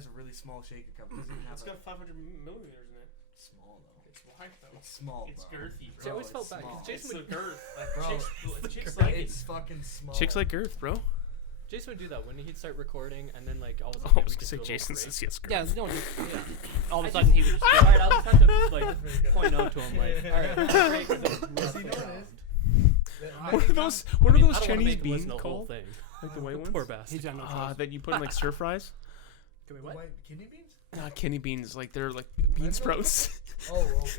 has a really small shaker cup. It doesn't even have It's got 500 milliliters in it. Small though. It's wide though. It's small. It's bro. girthy, I bro. always it's felt bad. small. 'Cause It's Jason the would, girth. Like, Bro, chicks like it. It's fucking small. Chicks like girth, bro. Jason would do that when he'd start recording, and then like all of a Oh, sudden I we'd was just gonna say do a little Jason break. says yes, girth. Yeah, no, Yeah. all of I a sudden he would just be Alright, I'll just have to like Very good. point out to him like, alright, break is a Yes, you know it is. What are those? What I are mean, those I don't wanna Chinese make him listen beans to the whole called? thing. Like the white ones? Poor bastard. He's got no choice. That you put in like stir fries? Can we The what? white kidney beans? Not kidney beans, like they're like bean sprouts. Oh, bean sprouts.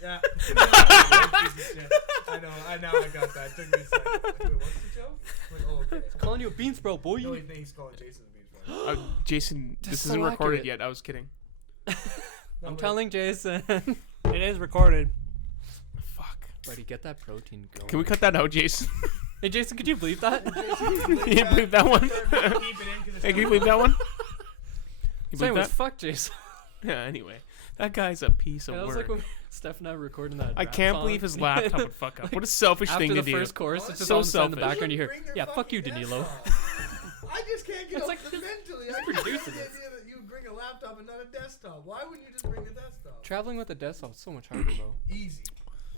Yeah. Piece of shit. I know. I got that. Took me a second. Wait, what's the joke? Like, oh, okay. Calling you a bean sprout, boy. No, he's calling Jason a bean sprout. Jason, That's this so isn't recorded accurate. yet. I was kidding. No, I'm wait. telling Jason. It is recorded. Fuck. Buddy, get that protein going. Can we cut that out, Jason? Hey, Jason, could you believe that? Can you believe that one? Keep it in 'cause it's Hey, can you not- believe that one? You So believe anyways, that? fuck Jason. Yeah. Anyway, that guy's a piece of That was work. like when Steph and I were recording that. I rap can't song. believe his laptop would fuck up. Like, What a selfish After thing the to do. first chorus, it's just So all of a sudden in the selfish. background you hear, Bring your yeah, fuck you, fucking Danilo. desktop. I just can't get It's over like the this- mentally. he's I can't get producing the this. idea that you bring a laptop and not a desktop. Why wouldn't you just bring a desktop? Traveling with a desktop is so much harder, though. Easy.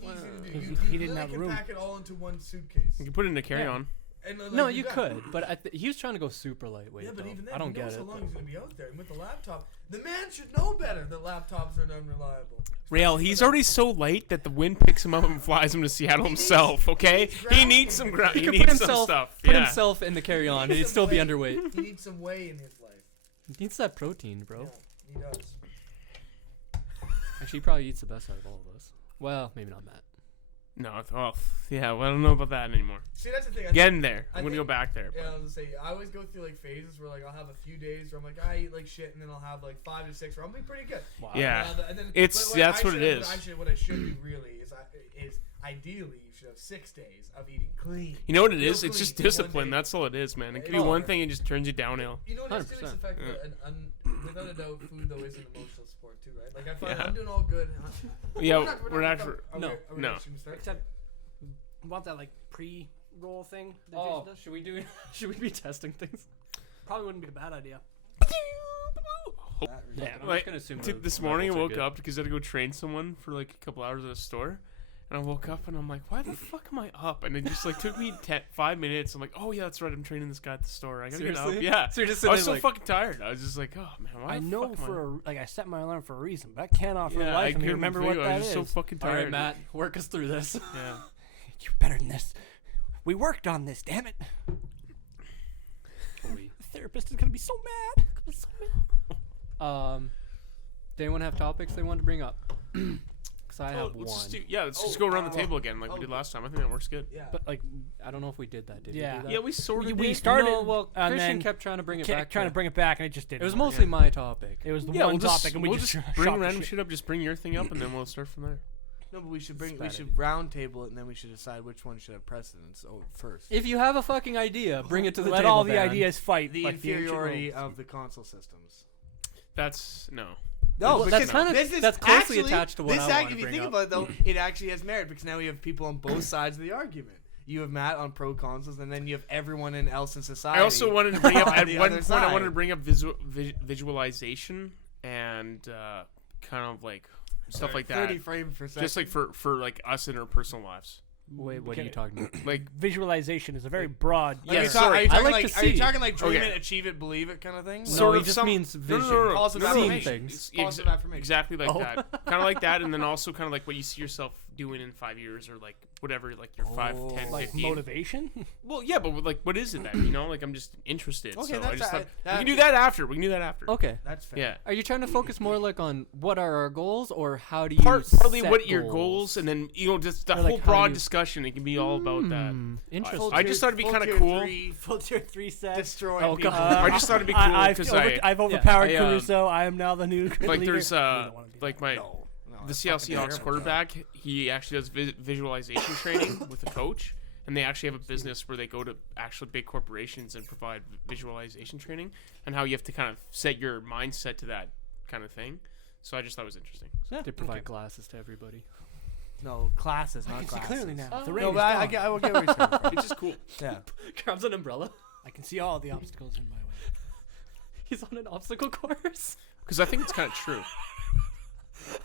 Wow. Easy to do. He You didn't literally have can room. pack it all into one suitcase. You can put it in a carry-on. And, like, No, you got- could, but he was trying to go super lightweight. Yeah, but though. even then, I don't he knows get how it. long though. he's gonna be out there. And with the laptop, the man should know better that laptops are unreliable. Rail, he's already so light that the wind picks him up and flies him to Seattle himself, okay? He needs some ground. He He could needs put some himself, stuff. put Yeah. himself in the carry-on, and He he'd needs still some be weight. underweight. He needs some whey in his life. He needs that protein, bro. Yeah, he does. Actually, he probably eats the best out of all of us. Well, maybe not Matt. No, yeah, well, I don't know about that anymore. See, that's the thing. I Getting there. I I'm gonna go think- back there. Yeah, I was gonna say, I always go through like phases where like I'll have a few days where I'm like I eat like shit, and then I'll have like 5 to 6 where I'll be pretty good. Wow. Yeah. And then, It's- but that's I what it should- is. What I should do really is ideally you should have 6 days of eating clean. You know what it Real is? It's just clean in one discipline. day. That's all it is, man. It can be Oh. one thing and just turns you downhill. You know what its 100%. effect? Yeah. Without a doubt, food though is an emotional sport too, right? Like I find Yeah. I'm doing all good. Yeah, we're not. for- Are no, we no. actually gonna start? Except, want that like pre-roll thing? That Oh, Jason does? should we do? Should we be testing things? Probably wouldn't be a bad idea. Yeah, I'm Like, just gonna assume. This morning I woke up because I had to go train someone for like a couple hours at a store. And I woke up and I'm like, why the fuck am I up? And it just like took me 5 minutes. I'm like, oh yeah, that's right. I'm training this guy at the store. I gotta get up. Seriously? Yeah. So you're just I sitting was so there like, fucking tired. I was just like, oh man, why I the know fuck am for I set my alarm for a reason, but I cannot for yeah, life I and couldn't remember believe what it. I that was is. just so fucking all tired. right, Matt, work us through this. Yeah. You're better than this. We worked on this, damn it. The therapist is gonna be so mad. Gonna be so mad. Did anyone have topics they wanted to bring up? Because I have let's one. just let's just go around the table again like we did last time. I think that works good. Yeah. But like, I don't know if we did that. Did Yeah. we do that? Yeah, we sort of We did. started, No, well, and Christian then kept trying to bring it kept back. trying to bring it back, and it just didn't. It was work. mostly my topic. It was the Yeah, one we'll just, topic, and we we'll just just shot bring the random shit. shit up. Just bring your thing up, and then we'll start from there. No, but we should bring. It's a We bad should round table it, and then we should decide which one should have precedence first. If you have a fucking idea, bring it to the Let table. all the Dan. ideas fight. The like inferiority ancient of the console systems. That's no. No, Well, because that's kinda- this is that's closely actually, attached to what this I wanna if you bring think up. about it, though, it actually has merit because now we have people on both sides of the argument. You have Matt on pro consoles, and then you have everyone else in society. I also wanted to bring up on at the one other point. I side. wanted to bring up visualization and kind of like stuff like that. 30 frames per second. Just like for like us in our personal lives. Wait, what are Okay. you talking about? Like visualization is a very broad. Are Yeah, you, sorry. are you I talking like like, to are you see. talking like dream Okay. it, achieve it, believe it kind of thing? No, sort he of just some- means no, vision. no, no, Positive no, no, affirmation. things. It's Positive affirmation. Exactly like Oh. that. Kind of like that, and then also kind of like what you see yourself doing in 5 years or like whatever, like your 5, 10, Like 15. motivation. Well, yeah, but like, what is it then? You know, like I'm just interested. Okay, so I that's just thought that- we can do that after. We can do that after. Okay. That's fair. Yeah. Are you trying to focus more like on what are our goals, or how do you Partly set what your goals, and then just the Or, like, whole how broad you- discussion. It can be all about that. Interesting. I just thought it'd be kind of cool. Full tier 3 set. Destroy Oh, people. God. I just thought it'd be cool because I've overpowered I, Caruso. I am now the new like leader. there's We don't wanna be like that. my No, the that's Seattle fucking Seahawks terrible. quarterback. He actually does visualization training with a coach, and they actually have a business where they go to actual big corporations and provide visualization training, and how you have to kind of set your mindset to that kind of thing. So I just thought it was interesting. Yeah, they provide glasses to everybody. No, classes, I not can see classes. clearly now. The rain No, is but I gone. will get where you're coming from. It's just cool. Yeah. Grabs an umbrella. I can see all the obstacles in my way. He's on an obstacle course. Because I think it's kind of true.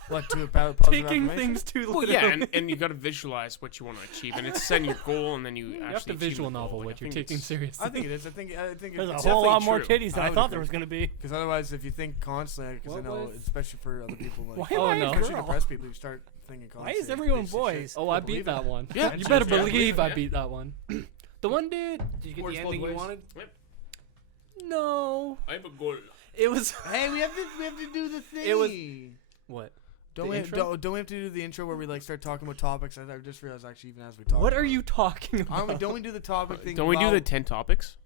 What to about positive Taking affirmation? things too Well, literally. yeah, and you got to visualize what you want to achieve, and it's setting your goal, and then you You actually have to achieve the visual goal. novel Like, what I you're think taking it's- seriously. I think it is. I think There's a it's whole lot definitely more true. titties than I I would thought there agree. was going to be. because otherwise, if you think constantly, because I What know, was- especially for other people, like Why Oh, am I no. a especially girl? depressed people, you start thinking Why constantly. is everyone crazy shit. boys? Oh, I Believe beat that it. one. Yeah, You better yeah, believe I yeah. beat that one. The one dude. Did you get Works the both ending you ways. wanted? No. I have a goal. It was. Hey, we have to do the thing. It was- What? Don't The we, intro? don't we have to do the intro where we like start talking about topics? I just realized actually even as we talk. What are about you talking it. about? Don't we do the topic thing? Don't we do the about- 10 topics?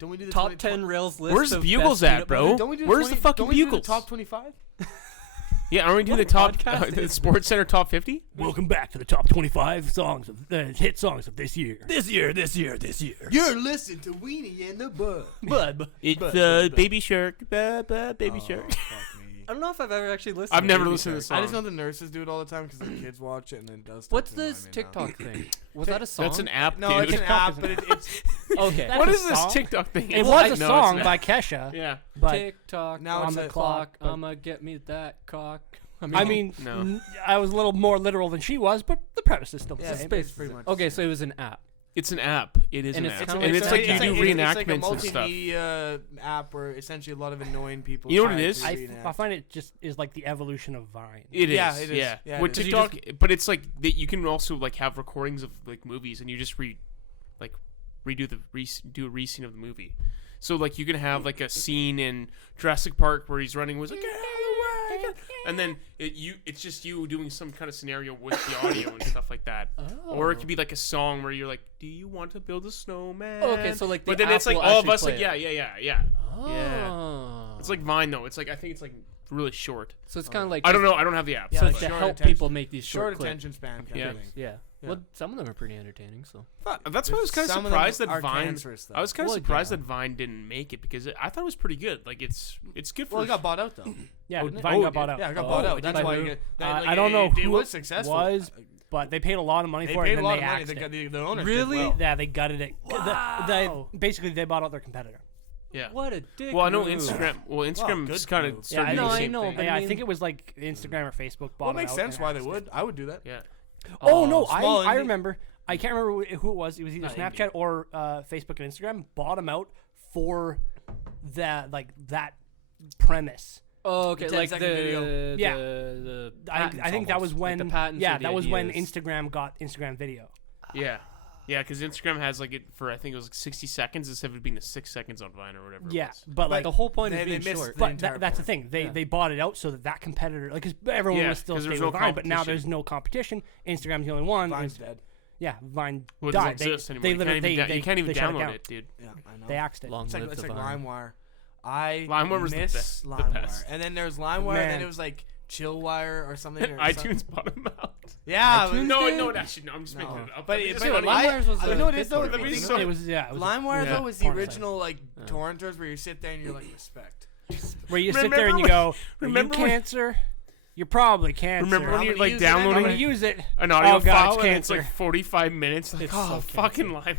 Don't we do the Top 20 10 rails list? Where's the of bugles best at, peanut bro? butter? Don't we do Where's the 20 fucking don't we do bugles? the top 25? Yeah, aren't we doing What the top podcast the is Sports Center top 50? Welcome back to the top 25 songs of hit songs of this year. This year. You're listening to Weenie and the Bud. Bud. It's Baby Shark, Baby Shark. Fuck me. I don't know if I've ever actually listened. I've to never Baby listened to Shark. this I just know song. the nurses do it all the time because the kids watch it and then it does. What's stuff to this remind me now. TikTok thing? Was that a song? That's an app, No, dude. it's an app, but it's Okay. That's What a is this song? TikTok thing? It Well, was I a know it's song an by app. Kesha, Yeah. but TikTok Now on it's the a clock. but- I'ma get me that cock. I mean, No. I was a little more literal than she was, but the premise is still the yeah, same. it's pretty much. Okay, the so same. it was an app. It's an app. It is And an it's app. kinda And like it's that- like you it's do like- reenactments it's like a and stuff. multimedia app where essentially a lot of annoying people. You know what try it to is? I reenact. find it just is like the evolution of Vine. It is. Yeah, it is. Yeah. Yeah, With it is. TikTok, but it's like that you can also like have recordings of like movies, and you just redo do a rescene of the movie. So like you can have like a scene in Jurassic Park where he's running was like, and then it's just you doing some kind of scenario with the audio and stuff like that. Or it could be like a song where you're like, "Do you want to build a snowman?" Oh, okay, so like but the then it's app like will all of actually us play like it. yeah. Oh. It's like Vine though. It's like I think it's like really short. So it's kind of like. I don't know. I don't have the app. Yeah, So like it's to short help attention- people make these short short clips. attention span. Kind Yeah. of thing. Yeah. Yeah. Well, some of them are pretty entertaining. So. That's why I was kind of Some of them surprised that are Vine. cancerous, though. I was kind of Well, surprised yeah. that Vine didn't make it because I thought it was pretty good. Like it's good for. Well, it got bought out though. Yeah, Oh, Vine oh, got bought yeah. out. Yeah, it got Oh, bought it out. did That's by why who? you get. I don't know it who was it successful. was, but they paid a lot of money They for it, paid and a then lot they of money. axed it. The owners Really? did well. Yeah, they gutted it. Wow. Basically, they bought out their competitor. Yeah. What a dick. Well, I know move. Instagram. Well, Instagram's good kind move. of starting Yeah, to do no, the I same know, thing. but Yeah, I I mean- think it was like Instagram or Facebook bought Well, it it makes out sense and why they axed it. would. I would do that. Yeah. Oh no, small I indie- remember. I can't remember who it was. It was either Not Snapchat or Facebook and Instagram bought them out for that premise. Oh, okay. 10 Like second video. Yeah. the I patents think that was almost. when Like the patents yeah or the that was when ideas. Instagram got Instagram video. Yeah. Yeah, because Instagram has like it for I think it was like 60 seconds instead of it being the 6 seconds on Vine or whatever. Yeah, It was. but like the whole point They- is being they missed short. the but entire that's the point. thing. They bought it out so that competitor, like, because everyone Yeah, was still 'cause there was staying no with Vine, but now competition. there's no competition. Instagram's the only one. Vine's It's- dead. Yeah, Vine Well, it died. doesn't exist anymore. They You can't literally even they, you can't even they shut download down. it, dude. Yeah, I know. They axed it. Long It's like, live it's the like Vine. LimeWire. I LimeWire was the miss the LimeWire. best. And then there's LimeWire, and then Man. it was like Chillwire or something. Or iTunes bought them out. Yeah, iTunes but- did? No, actually, no. I'm just making No. it up. But It's it- just but funny. LimeWire's was I the know it is fifth though. one. if you Let me think show- of It was yeah. It was LimeWire Yeah. though was the Porn site. original like torrenters where you sit there and you're like respect. where you sit there Remember and you when- go, "Are you remember when- cancer? You're probably cancer. Remember when I'm you're gonna like use it anyway. I'm downloading gonna use it. an audio Oh, God, file it's and it's like cancer. 45 minutes? Like, It's oh, so fucking LimeWire.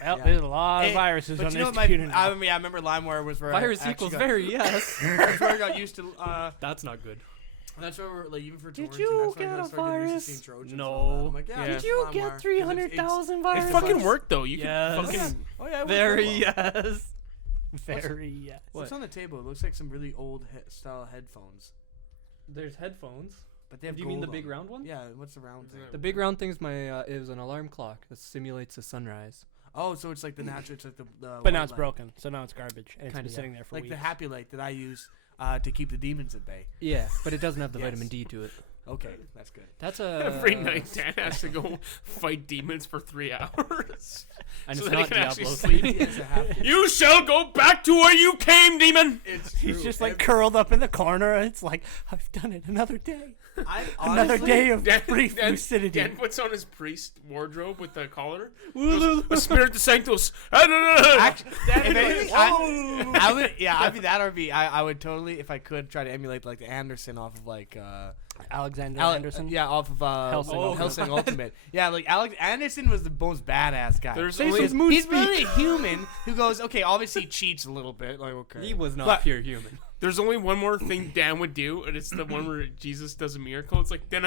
Well, Yeah. there's a lot of It- viruses But on you know this what computer my, now. I mean, I remember LimeWire was where Virus I equals actually very yes. That's where I got used to. That's not good. That's where we're like even for Did torrenting, you that's when I get a started getting used to virus? seeing Trojans and No. all that. I'm like, yeah, Did it's Did you LimeWire, get 'cause 300,000 It viruses? fucking worked though. You Yes. can fucking. Oh yeah, it worked Very well. yes. Very yes. What's on the table? It looks like some really old style headphones. There's headphones. But they have Do you mean the gold big on them. round one? Yeah, what's the round thing? The big round thing's my is an alarm clock that simulates a sunrise. Oh, so it's like the natural, it's like the But white now it's light. broken, so now it's garbage, and it's Kinda, been sitting there for Like weeks. the happy light that I use to keep the demons at bay. Yeah, but it doesn't have the Yes. vitamin D to it. Okay, that's good. That's a Every night, Dan has to go fight demons for 3 hours. and so it's that he not can actually Diablo. sleep. He has a happy. You shall go back to where you came, demon. It's He's true. just like curled up in the corner. And it's like, I've done it another day, I, another honestly, day of Dan, brief Dan, lucidity. Dan puts on his priest wardrobe with the collar. Goes, Spirit Sanctus. I If anything, I would, yeah, I'd be that or be. I would totally, if I could, try to emulate like the Anderson off of like Alexander Ale- Anderson. Yeah, off of Hellsing Ultimate. Hellsing Ultimate. Yeah, like Alex Anderson was the most badass guy. There's He's- only- he's really a human who goes, okay, obviously he cheats a little bit. Like, okay. He was not But- pure human. There's only one more thing Dan would do, and it's the one where Jesus does a miracle. It's like, yeah,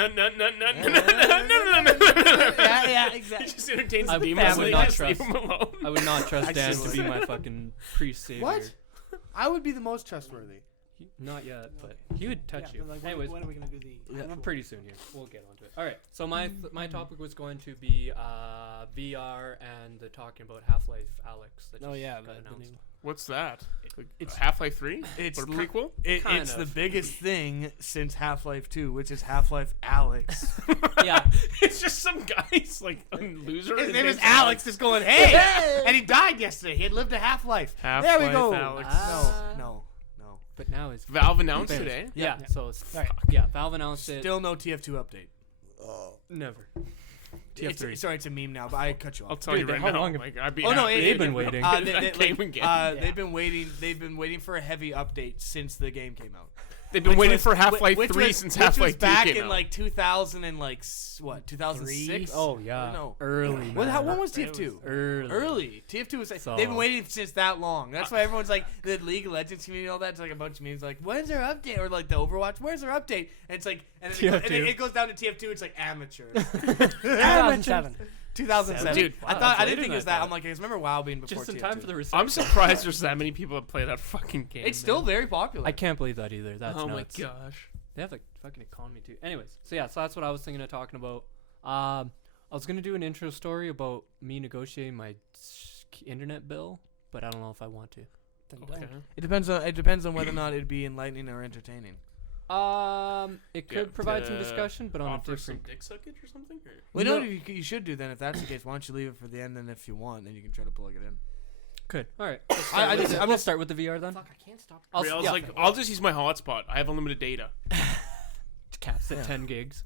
yeah, He exactly. just entertains I the would demons. not Like, just trust- leave him alone. I would not trust I Dan just- to be my fucking priest savior. What? I would be the most trustworthy. Not yet, but he would touch you. Like, Anyways, when are we gonna do the? pretty soon here. We'll get onto it. All right. So my topic was going to be VR and the talking about Half-Life Alex. That Oh just yeah, got the announced. new. What's that? Like, It's- Half-Life 3? It's Or a li- prequel? Kind It's the of. biggest thing since Half-Life 2, which is Half-Life Alex. Yeah. It's just some guy's like a loser. His and name is name's Alex, just going, hey! And he died yesterday. He had lived a Half-Life. There we Half-Life go. Alex. No. But now it's Valve announced Finished. today. yeah. Yeah. So it's Right. yeah. Valve announced it. Still no TF2 update. Never. TF3. Sorry, it's a meme now, but I cut you I'll off. tell you Dude, right how now. long- Like, I'd be Oh no, happy. they've been waiting. They, Came again. Yeah. They've been waiting. They've been waiting for a heavy update since the game came out. They've been Which waiting was- for Half-Life which 3 was- since which was Half-Life 2 back came in out. like 2000 and like 2006. Oh yeah. No. Early. When man. was TF2? Early. TF2 was like, So- they've been waiting since that long. That's why everyone's like, the League of Legends community and all that. It's like a bunch of memes like, when's their update? Or like the Overwatch, where's their update? And it's like, and then TF2. it goes down to TF2. It's like amateurs. 2007. 2007. Dude, I wow, thought I that's didn't later think it was than I that. I'm thought. like, I remember WoW being before Just in TF2. time for the reception. I'm surprised there's that many people that play that fucking game. It's still man. very popular. I can't believe that either. That's oh nuts. my gosh. They have the fucking economy too. Anyways, so that's what I was thinking of talking about. I was gonna do an intro story about me negotiating my internet bill, but I don't know if I want to. Okay. It depends on whether or not it'd be enlightening or entertaining. It Yeah, could provide some to discussion, but on a Offer some different. dick suckage or something? Or? Well, No. no, you should do then if that's the case. Why don't you leave it for the end? Then if you want, then you can try to plug it in. Could. All right. I just- I'm we'll just- start with the VR then. Fuck, I can't stop. I'll, I was yeah, like, I'll just use my hotspot. I have unlimited data. caps at Yeah. 10 gigs.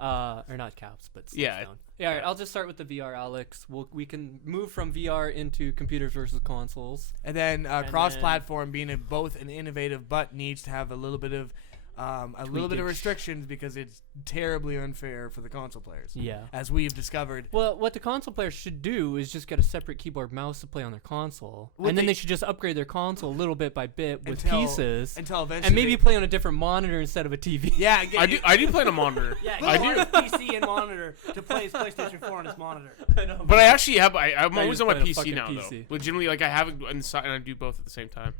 Or not caps, but slows Yeah. down. Yeah, all right, I'll just start with the VR, Alex. We can move from VR into computers versus consoles. And then And cross-platform being both an innovative, but needs to have a little bit of Tweakage. restrictions because it's terribly unfair for the console players, Yeah. as we have discovered. Well, what the console players should do is just get a separate keyboard mouse to play on their console, Well, and then they- they should just upgrade their console little bit by bit with Until- pieces, Until eventually, and maybe they- play on a different monitor instead of a TV. yeah, I do play on a monitor. Yeah, I he do. wants PC and monitor to play his PlayStation 4 on his monitor. But I actually have. I'm Now always you're on my playing a PC fucking now, PC. though. Legitimately, like I have it inside and I do both at the same time.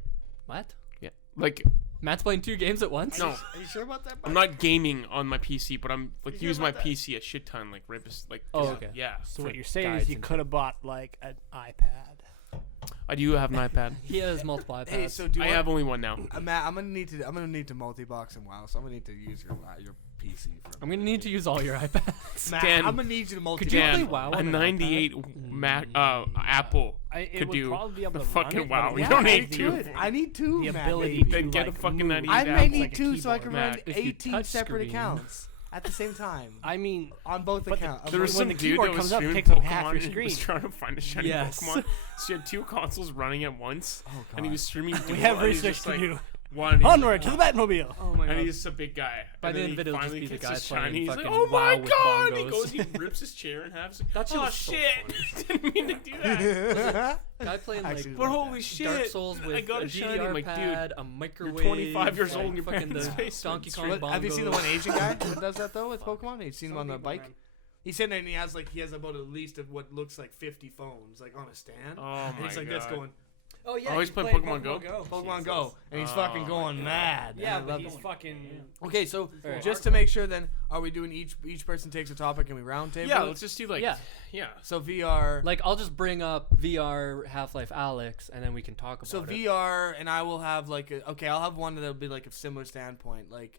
What? Yeah. Like Matt's playing 2 games at once? no, Are you sure about that? I'm not gaming on my PC, but I'm like You using sure my about that? PC a shit ton. Like like. Oh, yeah, okay. Yeah. So For what you're saying guides is you and could have bought like an iPad. I do have an iPad. He has multiple iPads. Hey, so do you I want, have only one now. Matt, I'm gonna need to multi-box and WoW, so I'm gonna need to use your PC. I'm going to need to use all your iPads. Matt, Dan, I'm gonna need you to multi. Could you play Dan, WoW a on an 98 Mac Apple It could would do probably be able the to run fucking it, but WoW. it You would don't have need the- two. I need two. The Matt, ability baby. to Then get a like, fucking move 98 I Apple. may like need a two so I can keyboard. run Matt, if you 18 touch separate screen- accounts at the same time I mean, on both But the- accounts. There was when some the dude keyboard that was comes up, it streaming takes up Pokemon half your and he was screen. trying to find a shiny Yes. Pokemon. So he had two consoles running at once, Oh, and he was streaming. we dual, have and he's research just to like, do. One, he's Onward to the Batmobile. Oh my and god. he's a big guy. By and the then end of he it, it'll just finally be the gets guy his playing shiny. He's like, fucking "Oh my WoW with god!" He bongos. goes, he rips his chair in half. He's like, That shit oh was so shit! Didn't mean to do that. Guy playing like Actually, But holy shit! Dark Souls with I got a a shiny. DDR I'm like, dude, pad, a microwave. 25 years like old in your fucking parents' the basement. Donkey Kong What, bongos. have you seen the one Asian guy that does that though with Pokemon? You've seen him on the bike. He's sitting there and he has about at least of what looks like 50 phones like on a stand. Oh and my he's like god. this going Oh yeah, Always he's play playing Pokemon Go? Pokemon Go, and he's fucking Oh going my mad. Yeah, And I but love he's it. fucking. Okay, so Alright. just to make sure, then, are we doing each person takes a topic and we round table? Yeah, it? let's just do like Yeah. yeah. So VR. Like I'll just bring up VR Half-Life Alex, and then we can talk about So it. VR, and I will have like I'll have one that'll be like a similar standpoint. Like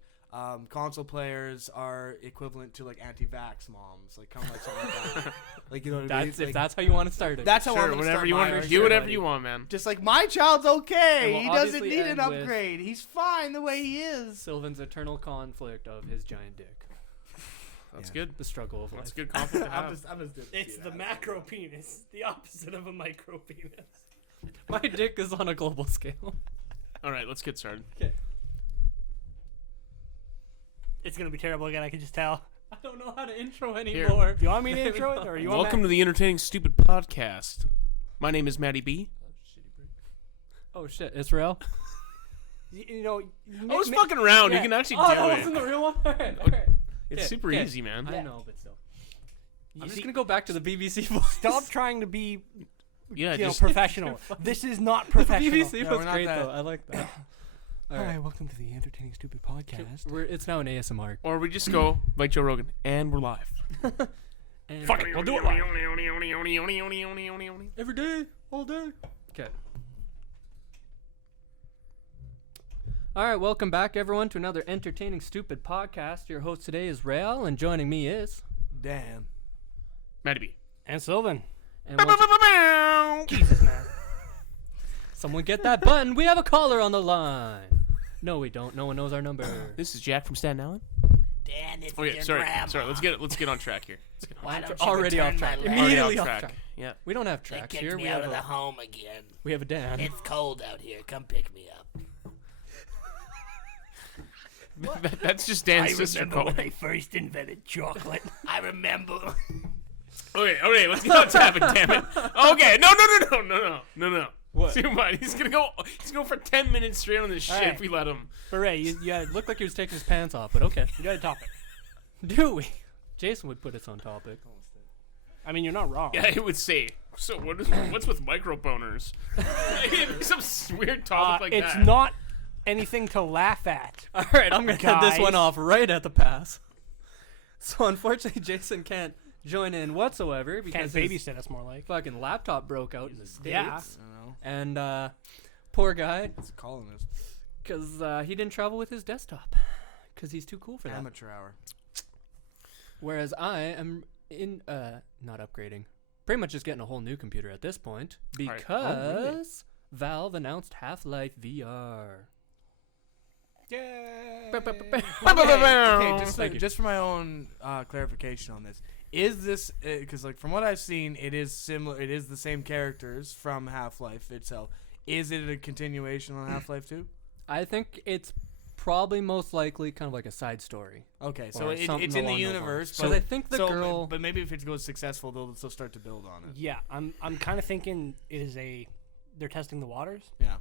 console players are equivalent to like anti-vax moms, like kind of like something like that. Like you know what I mean? That's if Like, that's how you want to start it. that's how I'm Sure, gonna whatever start you my want. argument. Do whatever buddy. you want, man. Just like my child's okay. And we'll He doesn't obviously need an end with- upgrade. He's fine the way he is. Sylvan's eternal conflict of his giant dick. That's Yeah. good. The struggle of That's life. good conflict to I'm have. just It's the macro penis, the opposite of a micro penis. My dick is on a global scale. All right, let's get started. It's gonna be terrible again. I can just tell. I don't know how to intro Do anymore. you want me to intro it, or you want? Welcome to the Entertaining Stupid Podcast. My name is Matty B. Oh shit, it's real. You know, I was fucking around. yeah. You can actually Oh, do that it. wasn't the real one. Alright, alright. It's Okay, super okay. easy, man. I know, but still. I'm just see- gonna go back to the BBC voice. Stop trying to be, Yeah, you know, just professional. This is not The professional. BBC Yeah, was we're not great that- though. I like that. All Hi, right, welcome to the Entertaining Stupid Podcast. it's now an ASMR. or we just go like Joe Rogan, and we're live. And Fuck it, we'll do it live. every day, all day. Okay. All right, welcome back, everyone, to another Entertaining Stupid Podcast. Your host today is Rael, and joining me is. Damn. Matty B. And Sylvan. And once- Jesus, man. someone get that button. We have a caller on the line. No, we don't. No one knows our number. This is Jack from Staten Island. Dan, it's Oh yeah, your sorry, grandma. sorry. Let's get on track here. Let's get on Why don't you Already off return track. my letter? Already Immediately off off track. track. Yeah. We don't have They tracks kicked here. me We out have of the a, home again. we have a Dan. It's cold out here. Come pick me up. That's just Dan's sister calling. I first invented chocolate. I remember. Okay, let's get on topic, damn it. Okay, no. What? See what? He's gonna go for 10 minutes straight on this shit Alright. if we let him. But Ray, you It looked like he was taking his pants off, but okay. got a topic. Do we? Jason would put us on topic. I mean, you're not wrong. Yeah, it would say. So what's with micro boners? Some weird topic like it's that. not anything to laugh at. All right, I'm gonna head this one Guys. off right at the pass. So unfortunately, Jason can't join in whatsoever Can't because his babysit us more like. fucking laptop broke out in the states. Yeah. I don't know. And poor guy, It's a colonist. because he didn't travel with his desktop, because he's too cool for that. Amateur hour. Whereas I am in not upgrading, pretty much just getting a whole new computer at this point Right. because Valve announced Half-Life VR. Yay! Ba- ba- ba- ba- Okay, Thank you. just for my own clarification on this, is this because like from what I've seen, it is similar. It is the same characters from Half-Life itself. Is it a continuation on Half-Life 2? I think it's probably most likely kind of like a side story. Okay, so Or it's something in the along those universe. lines. 'Cause I think the girl- but maybe if it goes successful, they'll start to build on it. Yeah, I'm kind of thinking it is they're testing the waters. Yeah.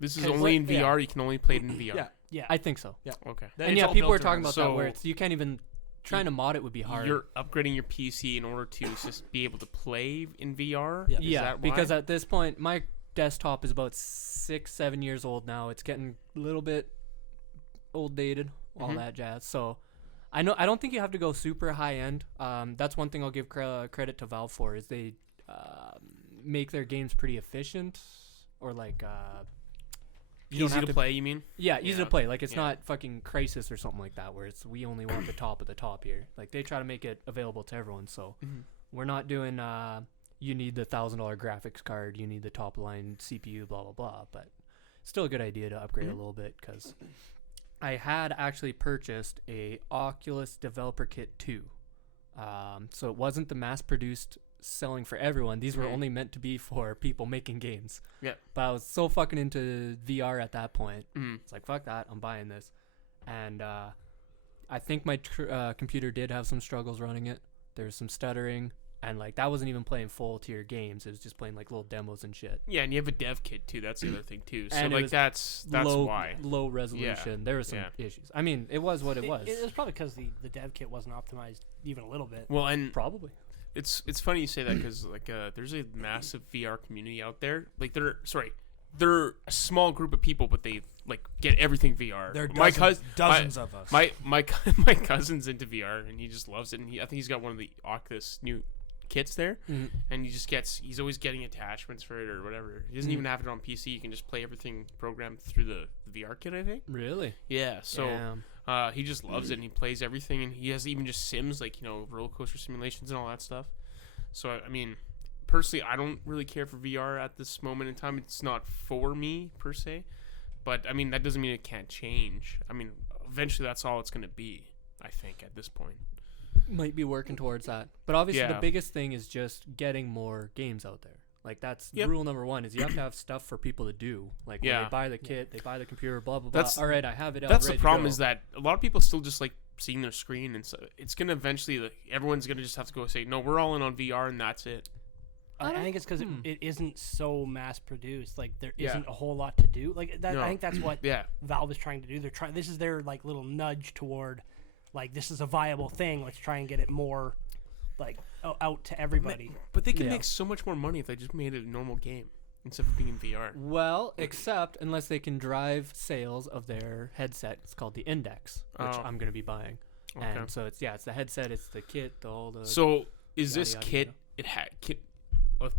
This is 'Cause only in yeah. VR. You can only play it in VR. Yeah. Yeah. I think so. Okay. Then And it's yeah, all people were built talking around about it. that where So- it's you can't even trying to mod it would be hard. You're upgrading your PC in order to just be able to play in VR. Yeah. Is yeah, that why? because at this point my desktop is about 6-7 years old now. It's getting a little bit old dated, all Mhm. that jazz. So I don't think you have to go super high end. That's one thing I'll give credit to Valve for is they make their games pretty efficient or like you don't easy have to play. You mean? Yeah, easy Yeah, to play. Like it's yeah. not fucking Crisis or something like that where it's we only want the top of the top here. Like they try to make it available to everyone. So we're not doing you need the $1,000 graphics card, you need the top line CPU, blah blah blah. But still a good idea to upgrade a little bit because I had actually purchased a Oculus Developer Kit 2. So it wasn't the mass-produced selling for everyone. These were Mhm. only meant to be for people making games. Yeah. But I was so fucking into VR at that point. Mm. It's like, fuck that, I'm buying this. And I think my computer did have some struggles running it. There was some stuttering. And like that wasn't even playing full tier games. It was just playing like little demos and shit. Yeah, and you have a dev kit too. That's the other thing too. So And it like was that's low, why. low resolution. There were some issues. I mean, it was what it was. It was probably because the dev kit wasn't optimized even a little bit. Well, and Probably. it's funny you say that because like there's a massive VR community out there. Like they're a small group of people, but they like get everything VR. There are my dozens of us. my cousin's into VR and he just loves it. And I think he's got one of the Oculus new kits there, Mhm. and he's always getting attachments for it or whatever. He doesn't even have it on PC. You can just play everything programmed through the VR kit, I think. Really? Yeah. So. Damn. He just loves it and he plays everything and he has even just sims like roller coaster simulations and all that stuff. So I mean, personally, I don't really care for VR at this moment in time. It's not for me per se, but I mean that doesn't mean it can't change. I mean, eventually that's all it's gonna be. I think at this point. Might be working towards that. But obviously Yeah. the biggest thing is just getting more games out there. Like that's Yep. rule number one is you have to have stuff for people to do. Like when Yeah. they buy the kit, they buy the computer, blah blah blah. That's- All right, I have it. That's ready the to problem go. is that a lot of people still just like seeing their screen, and so it's gonna eventually like everyone's gonna just have to go say, no, we're all in on VR, and that's it. I think it's because Hmm. it isn't so mass produced. Like there Yeah. not a whole lot to do. Like that. No. I think that's what Yeah. Valve is trying to do. They're trying. This is their like little nudge toward, like this is a viable thing. Let's try and get it more, like out to everybody. But they can Yeah. make so much more money if they just made it a normal game instead of being in VR. Well, except unless they can drive sales of their headset. It's called the Index, which Oh. I'm going to be buying. Okay. And so it's the headset, it's the kit, the whole. So is yada, this yada, kit? yada. It kit.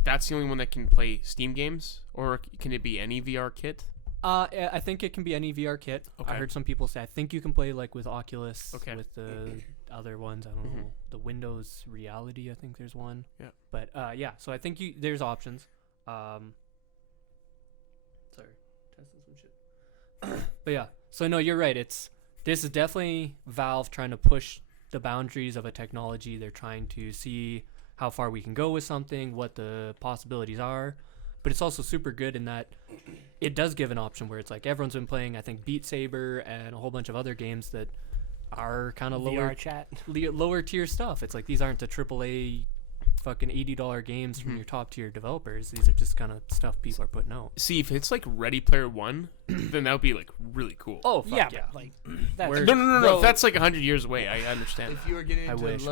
That's the only one that can play Steam games, or can it be any VR kit? I think it can be any VR kit. Okay. I heard some people say I think you can play like with Oculus, Okay. with the other ones. I don't Mhm. know, the Windows Reality. I think there's one. Yeah. But yeah, so I think there's options. Sorry, testing some shit. But yeah, so no, you're right. This is definitely Valve trying to push the boundaries of a technology. They're trying to see how far we can go with something, what the possibilities are. But it's also super good in that it does give an option where it's like everyone's been playing, I think, Beat Saber and a whole bunch of other games that are kind of lower VR chat. lower tier stuff. It's like these aren't the AAA fucking $80 games from Mhm. your top tier developers. These are just kind of stuff people are putting out. See, if it's like Ready Player One, then that would be like really cool. Oh, fuck Yeah, yeah. but like that's Where- No. No. If that's like 100 years away, I understand. If you were getting I into wish,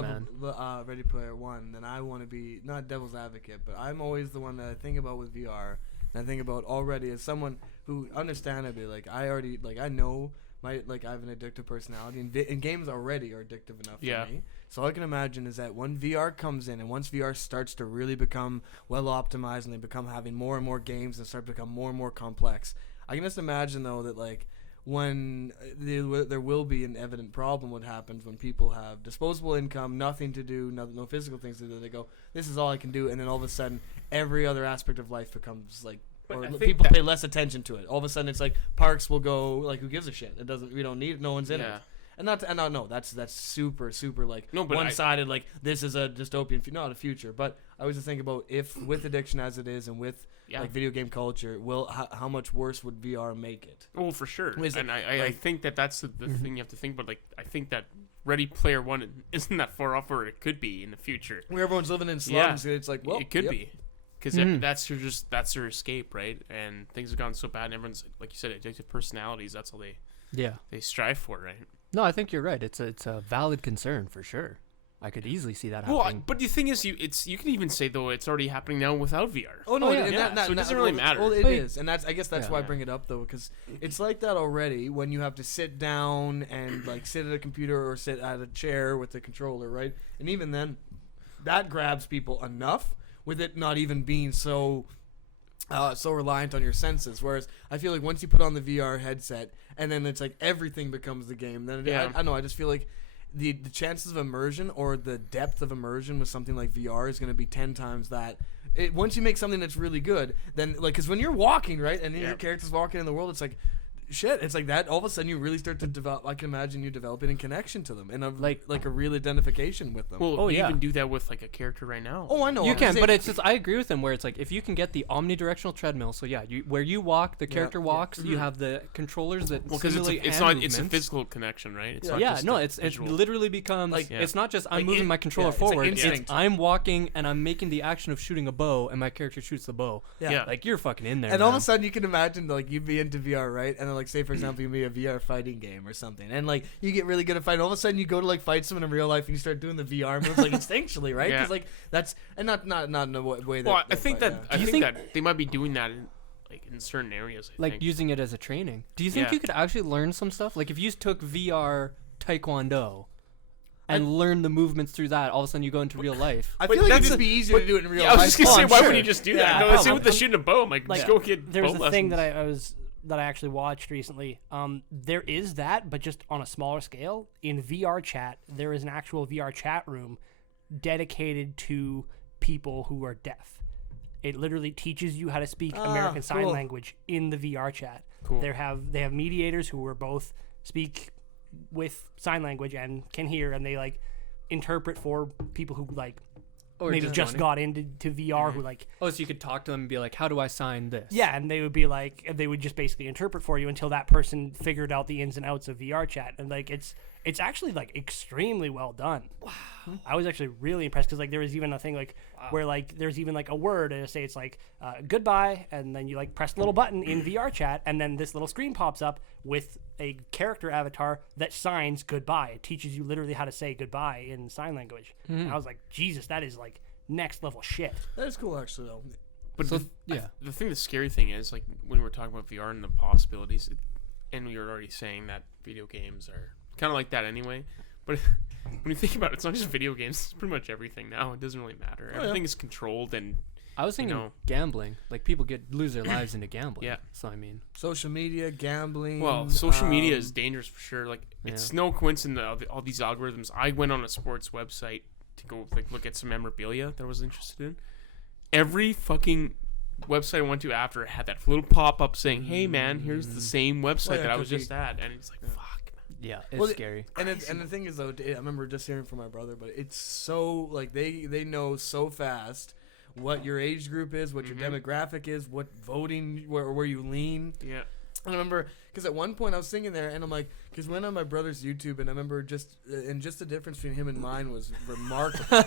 Ready Player One, then I want to be not devil's advocate, but I'm always the one that I think about with VR, and I think about already as someone who, understandably, like I know I have an addictive personality, and games already are addictive enough Yeah. for me. So all I can imagine is that when VR comes in, and once VR starts to really become well optimized, and they become having more and more games and start to become more and more complex, I can just imagine though that like when there will be an evident problem what happens when people have disposable income, nothing to do, no physical things to do. They go, this is all I can do, and then all of a sudden every other aspect of life becomes like, But or I think people that- pay less attention to it. All of a sudden it's like parks will go like, who gives a shit? It doesn't. We don't need it. No one's in Yeah. it. And no, that's super like No, but one-sided. Like this is a dystopian, not a future. But I always just think about if with addiction as it is, and with Yeah. like video game culture, how much worse would VR make it? Oh, for sure. Is it, And I like- think that's the thing you have to think about. Like, I think that Ready Player One isn't that far off where it could be in the future. Where everyone's living in slums, it's like, well, it could yep. be. Because Mhm. that's their escape, right? And things have gone so bad, and everyone's, like you said, addictive personalities. That's all Yeah. they strive for, right? No, I think you're right. It's a valid concern for sure. I could easily see that Well, happening. but the thing is, you can even say though it's already happening now without VR. Oh no, Oh, yeah. and Yeah, so it doesn't really matter. Well, it But- is, and I guess that's Yeah. why I bring it up though, because it's like that already when you have to sit down and like sit at a computer or sit at a chair with the controller, right? And even then, that grabs people enough with it not even being so reliant on your senses. Whereas I feel like once you put on the VR headset and then it's like everything becomes the game, then Yeah. I know. I just feel like the chances of immersion or the depth of immersion with something like VR is going to be 10 times that. Once you make something that's really good, then like because when you're walking right and then Yeah. your character's walking in the world, it's like. Shit, it's like that. All of a sudden, you really start to develop. I can imagine you developing a connection to them and like a real identification with them. Well, Oh, we yeah. even do that with like a character right now. oh, I know. You I'm can, saying- but it's just I agree with him where it's like if you can get the omnidirectional treadmill, so yeah, where you walk, the Yeah. character walks, you Mhm. have the controllers that Well, because simulate it's hand not it's a movements. physical connection, right? It's not Yeah, just no, a it's visual. literally becomes Like- it's not just I'm like moving in- my controller yeah, it's like forward. instinct. I'm walking and I'm making the action of shooting a bow, and my character shoots the bow. Yeah. Like you're fucking in there. And all of man. a sudden, you can imagine like you'd be into VR, right? And then like say for example, you'd be a VR fighting game or something, and like you get really good at fighting. All of a sudden, you go to like fight someone in real life, and you start doing the VR moves like instinctually, right? Yeah. Because like that's and not in a way that. Well, I think fight, that yeah. I Do you think think- that they might be doing that in like in certain areas. I like think. using it as a training. Do you think Yeah. you could actually learn some stuff? Like if you took VR Taekwondo and learn the movements through that, all of a sudden you go into real life. I But feel like it'd that's just a- be easier to do it in real Yeah, I was life. just gonna Oh, say, I'm why sure. wouldn't you just do Yeah, that? No, probably. same with the shooting a bow. I'm like, Like, just go get There was bow a thing lessons. that I actually watched recently. There is that, but just on a smaller scale. In VR chat, there is an actual VR chat room dedicated to people who are deaf. It literally teaches you how to speak American Sign cool. Language in the VR chat. Cool. They have mediators who are both speak with sign language and can hear, and they like interpret for people who like Or maybe just joining. got into VR who like Oh, so you could talk to them and be like, how do I sign this? yeah, and they would be like they would just basically interpret for you until that person figured out the ins and outs of VR chat, and like it's actually like extremely well done. Wow. I was actually really impressed because like there was even a thing like where like there's even like a word and say it's like goodbye, and then you like press the little button in VR chat, and then this little screen pops up with a character avatar that signs goodbye. It teaches you literally how to say goodbye in sign language. And I was like, Jesus, that is like next level shit. That is cool, actually, though. But So, the the scary thing is, like, when we're talking about VR and the possibilities, and we were already saying that video games are kind of like that anyway. But when you think about it, it's not just video games. It's pretty much everything now. It doesn't really matter. Oh, yeah. Everything is controlled, and I was thinking know. gambling. Like people lose their lives into gambling. Yeah. So I mean, Social media, gambling. well, social media is dangerous for sure. Like, it's Yeah. no coincidence that all these algorithms. I went on a sports website to go like look at some memorabilia that I was interested in. Every fucking website I went to after had that little pop up saying, "Hey man, here's the same website yeah, that I 'cause was just at," and it's like, fuck. yeah, it's Well, scary. And the thing is, though, I remember just hearing from my brother, but it's so like they know so fast what your age group is, what your demographic is, what voting where you lean. Yeah. I remember because at one point I was sitting there and I'm like, because went on my brother's YouTube and I remember just the difference between him and mine was remarkable.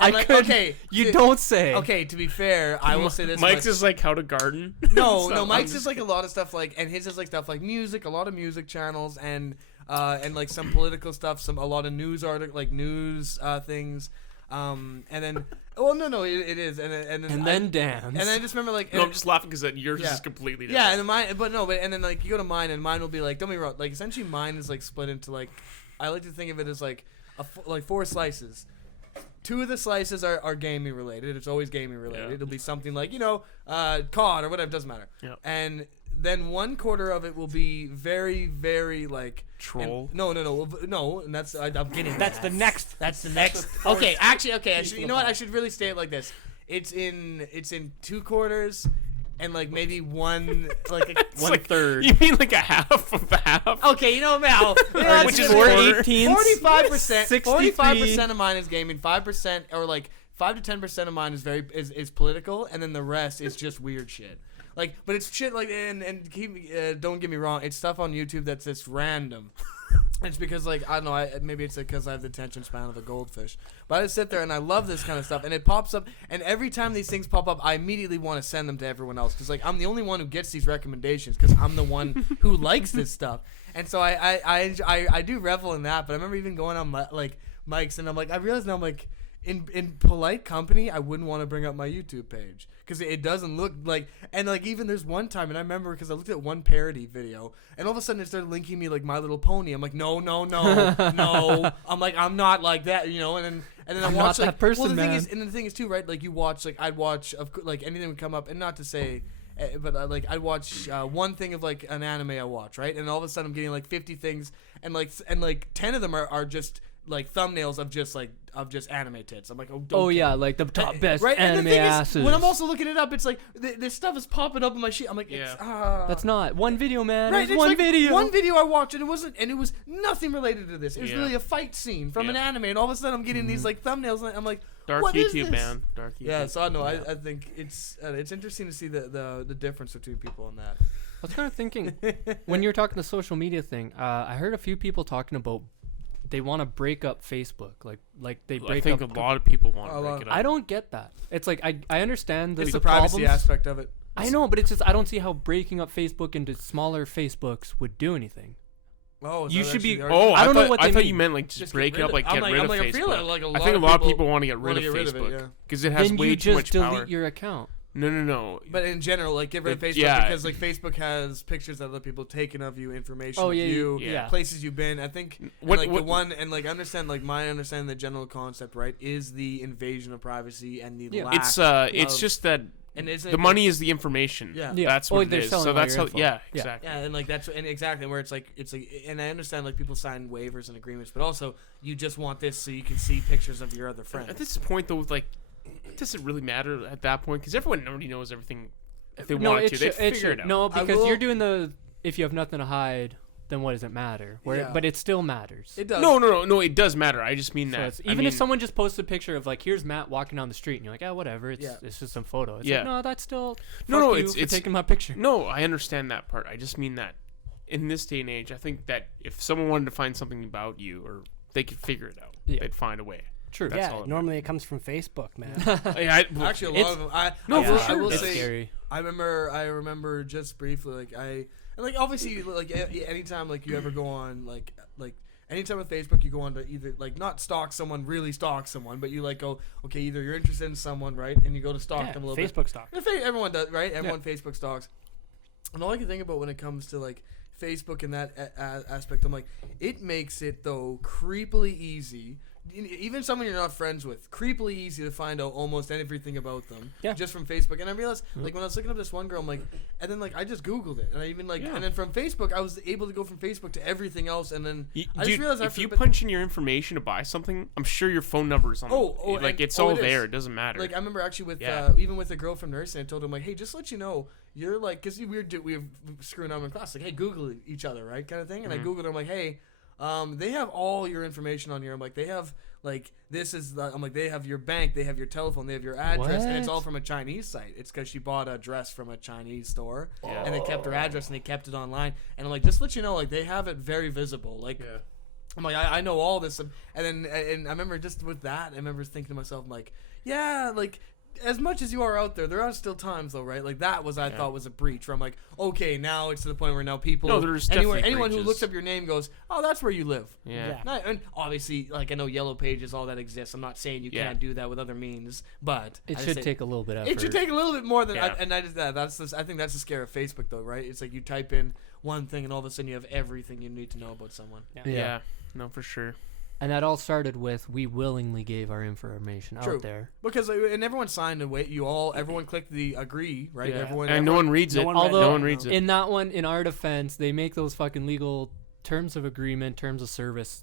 Okay, You don't say. Okay, to be fair, I will say this. Mike's much. is like how to garden. No, So no. I'm Mike's just is like a lot of stuff like, and his is like stuff like music, a lot of music channels, and like some political stuff, a lot of news news things, and then no, it is, and And then dance. and then I just remember like, No, I'm just laughing because yours Yeah. is completely yeah, different. and then and then like you go to mine, and mine will be like, don't be wrong, like essentially mine is like split into like, I like to think of it as like like 4 slices. 2 of the slices are gaming related. It's always gaming related. Yeah. It'll be something like, COD or whatever, doesn't matter. Yeah. And then 1/4 of it will be very, very like Troll. No, and that's I'm getting. That's the next. That's the next. Okay, actually, okay. You know what? I should really say it like this. It's in 2 quarters, and like maybe one like It's One like- third. You mean like a half of a half? okay, you know Mal, Which is 4/18. 45%. 63. 45% of mine is gaming. 5% or like 5 to 10% of mine is political, and then the rest is just weird shit. Like, but it's shit like and don't get me wrong, it's stuff on YouTube that's just random. It's because like I don't know, maybe it's because I have the attention span of a goldfish. But I just sit there and I love this kind of stuff, and it pops up, and every time these things pop up, I immediately want to send them to everyone else because like I'm the only one who gets these recommendations because I'm the one who likes this stuff, and so I do revel in that. But I remember even going on like Mike's, and I'm like I realize now I'm like. In polite company, I wouldn't want to bring up my YouTube page because it doesn't look like. And like even there's one time, and I remember because I looked at one parody video, and all of a sudden it started linking me like My Little Pony. I'm like, no. I'm like, I'm not like that, And then I I'm watched not like, that person, well, the thing man. is, and the thing is too, right? Like you watch, like I'd watch like anything would come up, and not to say. But like I'd watch one thing of like an anime I watch, right? And all of a sudden I'm getting like 50 things, and like 10 of them are just like thumbnails of just anime tits. I'm like, oh, don't Oh care. yeah, like the top best Right? And anime the thing asses. is, when I'm also looking it up, it's like this stuff is popping up in my sheet. I'm like, it's, That's not one video, man. right. It's It's one like video. One video I watched, and it was nothing related to this. It was Yeah. really a fight scene from an Yeah. anime, and all of a sudden I'm getting these like thumbnails, and I'm like, Dark what is YouTube, this? man. Dark YouTube. Yeah, so I know. I think it's interesting to see the difference between people on that. I was kind of thinking when you were talking the social media thing. I heard a few people talking about they want to break up Facebook, like they I break think up. a lot of people want A to break lot. it up. I don't get that. It's like I understand It's the the privacy problems. aspect of it. I know, but it's just I don't see how breaking up Facebook into smaller Facebooks would do anything. Oh, You should be- actually- Oh, I don't know thought, what I they thought mean. you meant like just break it up, like I'm get rid of I Facebook. feel like a lot I think a lot of people want to get wanna rid of get rid of it, Facebook yeah. because it has Then way you too just much delete power. your account. No. But in general, like get rid of Facebook Yeah. because like Facebook has pictures that other people taken of you, information Oh of yeah, you, yeah. places you've been. I think What- like what- the one and like understand like my understanding the general concept right is the invasion of privacy and the Yeah. lack. It's of- just that and isn't the it- money is the information. Yeah. Yeah. That's Oh, what they're it is. selling So all that's your how. info. Yeah, Yeah. exactly. Yeah, and like that's and exactly where it's like and I understand like people sign waivers and agreements, but also you just want this so you can see pictures of your other friends. At this point, though, like, it doesn't really matter at that point because everyone already knows everything. If they No, wanted it to, they should. figure it out. No, I because will- you're doing the if you have nothing to hide, then what does it matter? Where, Yeah. but it still matters. It does. No, it does matter. I just mean So that. it's, I even if mean- someone just posts a picture of like, here's Matt walking down the street, and you're like, oh, whatever, it's just some photo. It's Yeah. like, no, that's still No, fuck you it's for taking my picture. No, I understand that part. I just mean that in this day and age, I think that if someone wanted to find something about you, or they could figure it out, Yeah. they'd find a way. True. That's Yeah, all it normally it comes from Facebook, man. Actually, a lot of them. I will it's say. scary. I remember just briefly, obviously, anytime you ever go on anytime with Facebook, you go on to either not stalk someone, really stalk someone, but you go, okay, either you're interested in someone, right, and you go to stalk them a little bit. Facebook stock. Everyone does, right? Everyone Facebook stalks. And all I can think about when it comes to Facebook and that aspect, I'm like, it makes it though creepily easy. Even someone you're not friends with, creepily easy to find out almost everything about them, just from Facebook. And I realized, when I was looking up this one girl, I'm like, and then I just Googled it, and I even and then from Facebook, I was able to go from Facebook to everything else, and then I just realized if you punch in your information to buy something, I'm sure your phone number is on. It's all there. It doesn't matter. I remember actually with even with a girl from nursing, I told her, hey, just to let you know, you're because we were screwing around in class, hey, Google each other, right, kind of thing, and I Googled her, I'm like, hey. They have all your information on here. I'm like, they have this is I'm like, they have your bank, they have your telephone, they have your address, and it's all from a Chinese site. It's because she bought a dress from a Chinese store, and they kept her address and they kept it online. And I'm like, just to let you know, they have it very visible. I'm like, I know all this, and I remember just with that, I remember thinking to myself, I'm like, yeah, as much as you are out there, there are still times though, right? That was I thought was a breach. Where I'm like, okay, now it's to the point where now people, there's definitely anyone who breaches. looks up your name goes, oh, that's where you live. Yeah. And obviously, I know Yellow Pages, all that exists. I'm not saying you can't do that with other means, but It should take a little bit of effort. It should take a little bit more than. Yeah. I think that's the scare of Facebook, though, right? It's you type in one thing, and all of a sudden you have everything you need to know about someone. Yeah. No, for sure. And that all started with we willingly gave our information True. out there. Because and everyone signed away. Everyone clicked the agree, right? Yeah. Everyone, No one reads it. Although no one reads it. in that one, in our defense, they make those fucking legal terms of agreement, terms of service,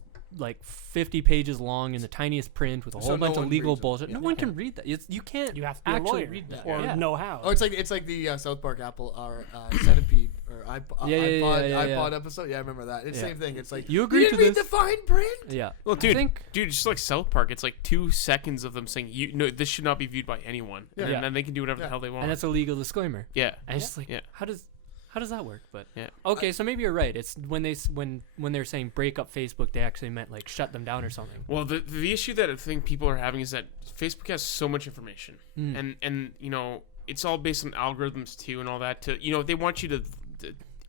50 pages long in the tiniest print with a So whole no bunch of one legal reads it. bullshit. No one can read that. You can't. You have to be actually a lawyer read that. or Yeah. know how. Oh, it's like the South Park Apple or Centipede or iPod episode. Yeah, I remember that. It's the Yeah. same thing. It's You agreed didn't to read this? the fine print. Yeah. Well, I dude, think, just like South Park, it's 2 seconds of them saying, this should not be viewed by anyone, Yeah. and then they can do whatever the hell they want. and it's a legal disclaimer. yeah. And it's just like, Yeah. how does that work? But Yeah. okay, so maybe you're right. It's when they're saying break up Facebook, they actually meant shut them down or something. Well, the issue that I think people are having is that Facebook has so much information, and it's all based on algorithms too, and all that. They want you to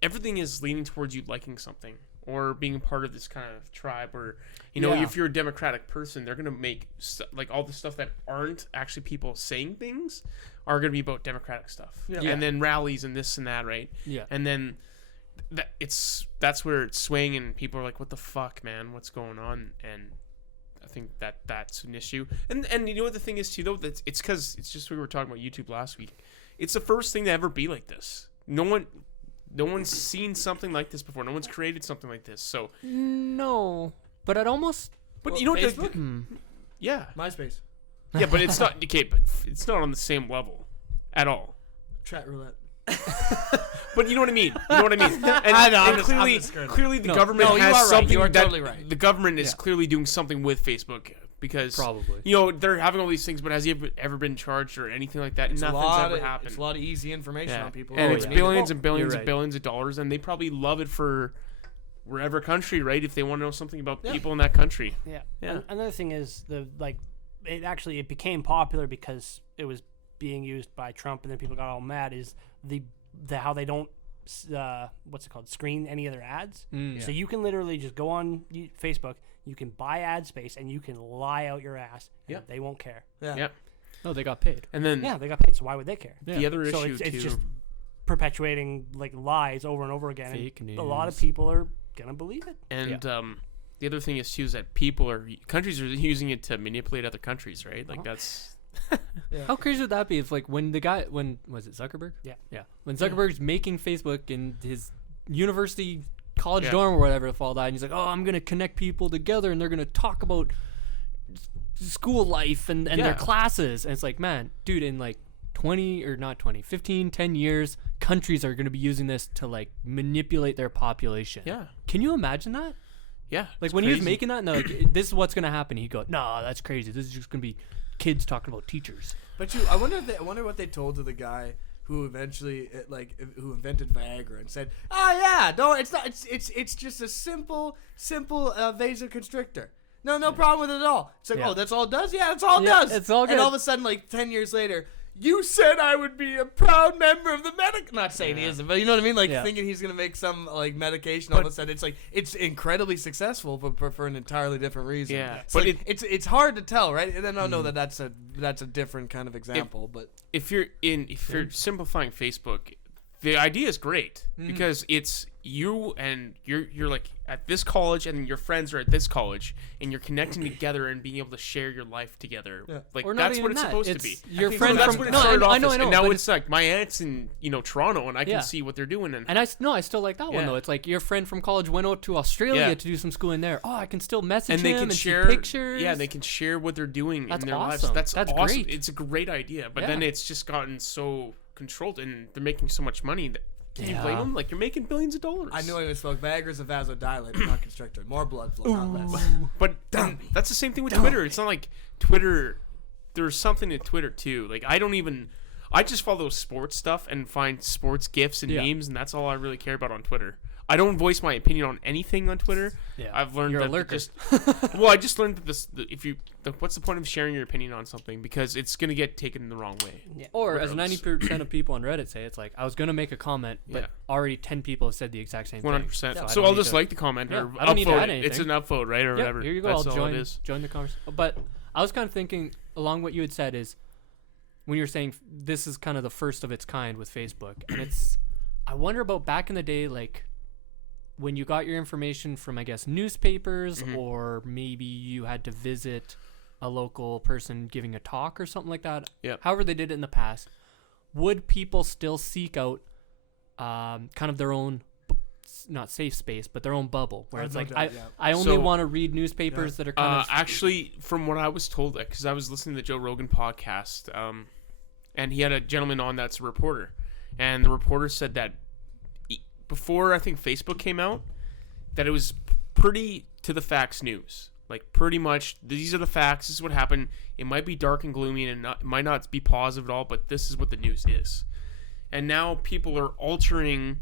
everything is leaning towards you liking something or being a part of this kind of tribe, or if you're a democratic person, they're gonna make all the stuff that aren't actually people saying things are gonna be about democratic stuff, and then rallies and this and that, right? Yeah. And then that's where it's swaying, and people are like, "What the fuck, man? What's going on?" And I think that's an issue. And you know what the thing is too, though, it's because it's just we were talking about YouTube last week. It's the first thing to ever be like this. No one's seen something like this before. No one's created something like this. So No, but I'd almost. but you know what? Facebook? Yeah, MySpace, yeah, but it's not okay. But it's not on the same level at all. chat roulette. But you know what I mean. You know what I mean. And, I know, I'm and just- I'm clearly, just screwing clearly, the No, government no, you has are right. something You are that totally right. the government is Yeah. clearly doing something with Facebook because Probably. they're having all these things. But has he ever been charged or anything like that? It's Nothing's ever happened. It's a lot of easy information Yeah. on people. And who it's need it. billions and billions You're and right. billions of dollars, and they probably love it for wherever country, right? If they want to know something about Yeah. people in that country. Yeah. Yeah. Another thing is it became popular because it was being used by Trump, and then people got all mad. Is the how they don't what's it called, screen any other ads. So you can literally just go on Facebook, you can buy ad space, and you can lie out your ass. And Yep. they won't care. Yeah. Yeah. No, they got paid. And then Yeah, they got paid, so why would they care? the other So issue it's too. just perpetuating lies over and over again. and Fake A lot of news. people are gonna believe it. And the other thing is too is that countries are using it to manipulate other countries, right? Like that's How crazy would that be if when was it Zuckerberg? Yeah. When Zuckerberg's making Facebook in his university college Yeah. dorm or whatever the fall died, and he's like, oh, I'm gonna connect people together and they're gonna talk about school life and their Yeah. classes. And it's like, man, dude, in 10 years, countries are gonna be using this to manipulate their population. yeah. Can you imagine that? Yeah. Like it's when he was crazy. making that, and they're like, this is what's gonna happen. He go, no, that's crazy. This is just gonna be kids talking about teachers. But I wonder what they told to the guy who eventually who invented Viagra and said, "Oh yeah, no, it's not. It's just a simple vasoconstrictor. No problem with it at all." It's like, Yeah. oh, that's all it does. Yeah, that's all it Yeah, does. it's all And good. all of a sudden, like 10 years later, you said I would be a proud member of the medic. Not saying he isn't, but you know what I mean. Like Yeah. thinking he's gonna make some like medication. All of a sudden, it's like it's incredibly successful, but for an entirely different reason. Yeah. It's But like, it's hard to tell, right? And then I know that that's a different kind of example, but. If you're simplifying Facebook, the idea is great because it's you and you're like at this college and your friends are at this college and you're connecting together and being able to share your life together. Yeah. Like Or not that's even what it's that. supposed It's to be. your So friend that's from- what it no, started off I know, as. I know, And now but it's like my aunt's in Toronto and I can Yeah. see what they're doing and And I still like that one Yeah. though. It's like your friend from college went out to Australia Yeah. to do some schooling there. Oh, I can still message and they him can and share see pictures. Yeah, they can share what they're doing That's in their lives. awesome. That's That's awesome. great. It's a great idea, but Yeah. then it's just gotten so controlled and they're making so much money that can you blame Yeah. them? Like you're making billions of dollars. I knew I misspoke. Viagra's a vasodilator, not constrictor. More blood flow, not less. But that's the same thing with Twitter. It's not like Twitter. There's something to Twitter too. Like I just follow sports stuff and find sports gifs and Yeah. memes, and that's all I really care about on Twitter. I don't voice my opinion on anything on Twitter. Yeah. I've learned You're a that lurker. I just learned that what's the point of sharing your opinion on something because it's gonna get taken the wrong way. Yeah. Or as Regardless. 90% of people on Reddit say, it's like I was gonna make a comment, but Yeah. already 10 people have said the exact same 100%. thing. I So don't I'll need just to- like the comment Yeah, or I don't need to upvote add it. It's an anything. upvote, right, or Yeah, whatever. here you go. That's I'll all join it is. the conversation. But I was kind of thinking along what you had said is when you were saying this is kind of the first of its kind with Facebook, and I wonder about back in the day, like when you got your information from, I guess, newspapers, Mhm. or maybe you had to visit a local person giving a talk or something like that. Yep. However they did it in the past, would people still seek out kind of their own, not safe space, but their own bubble, where it's no like doubt, yeah. I only So- want to read newspapers that are kind of Actually, from what I was told, because I was listening to the Joe Rogan podcast, and he had a gentleman on that's a reporter, and the reporter said that before I think Facebook came out, that it was pretty to the facts news. Like pretty much, these are the facts. This is what happened. It might be dark and gloomy, and it might not be positive at all, but this is what the news is. And now people are altering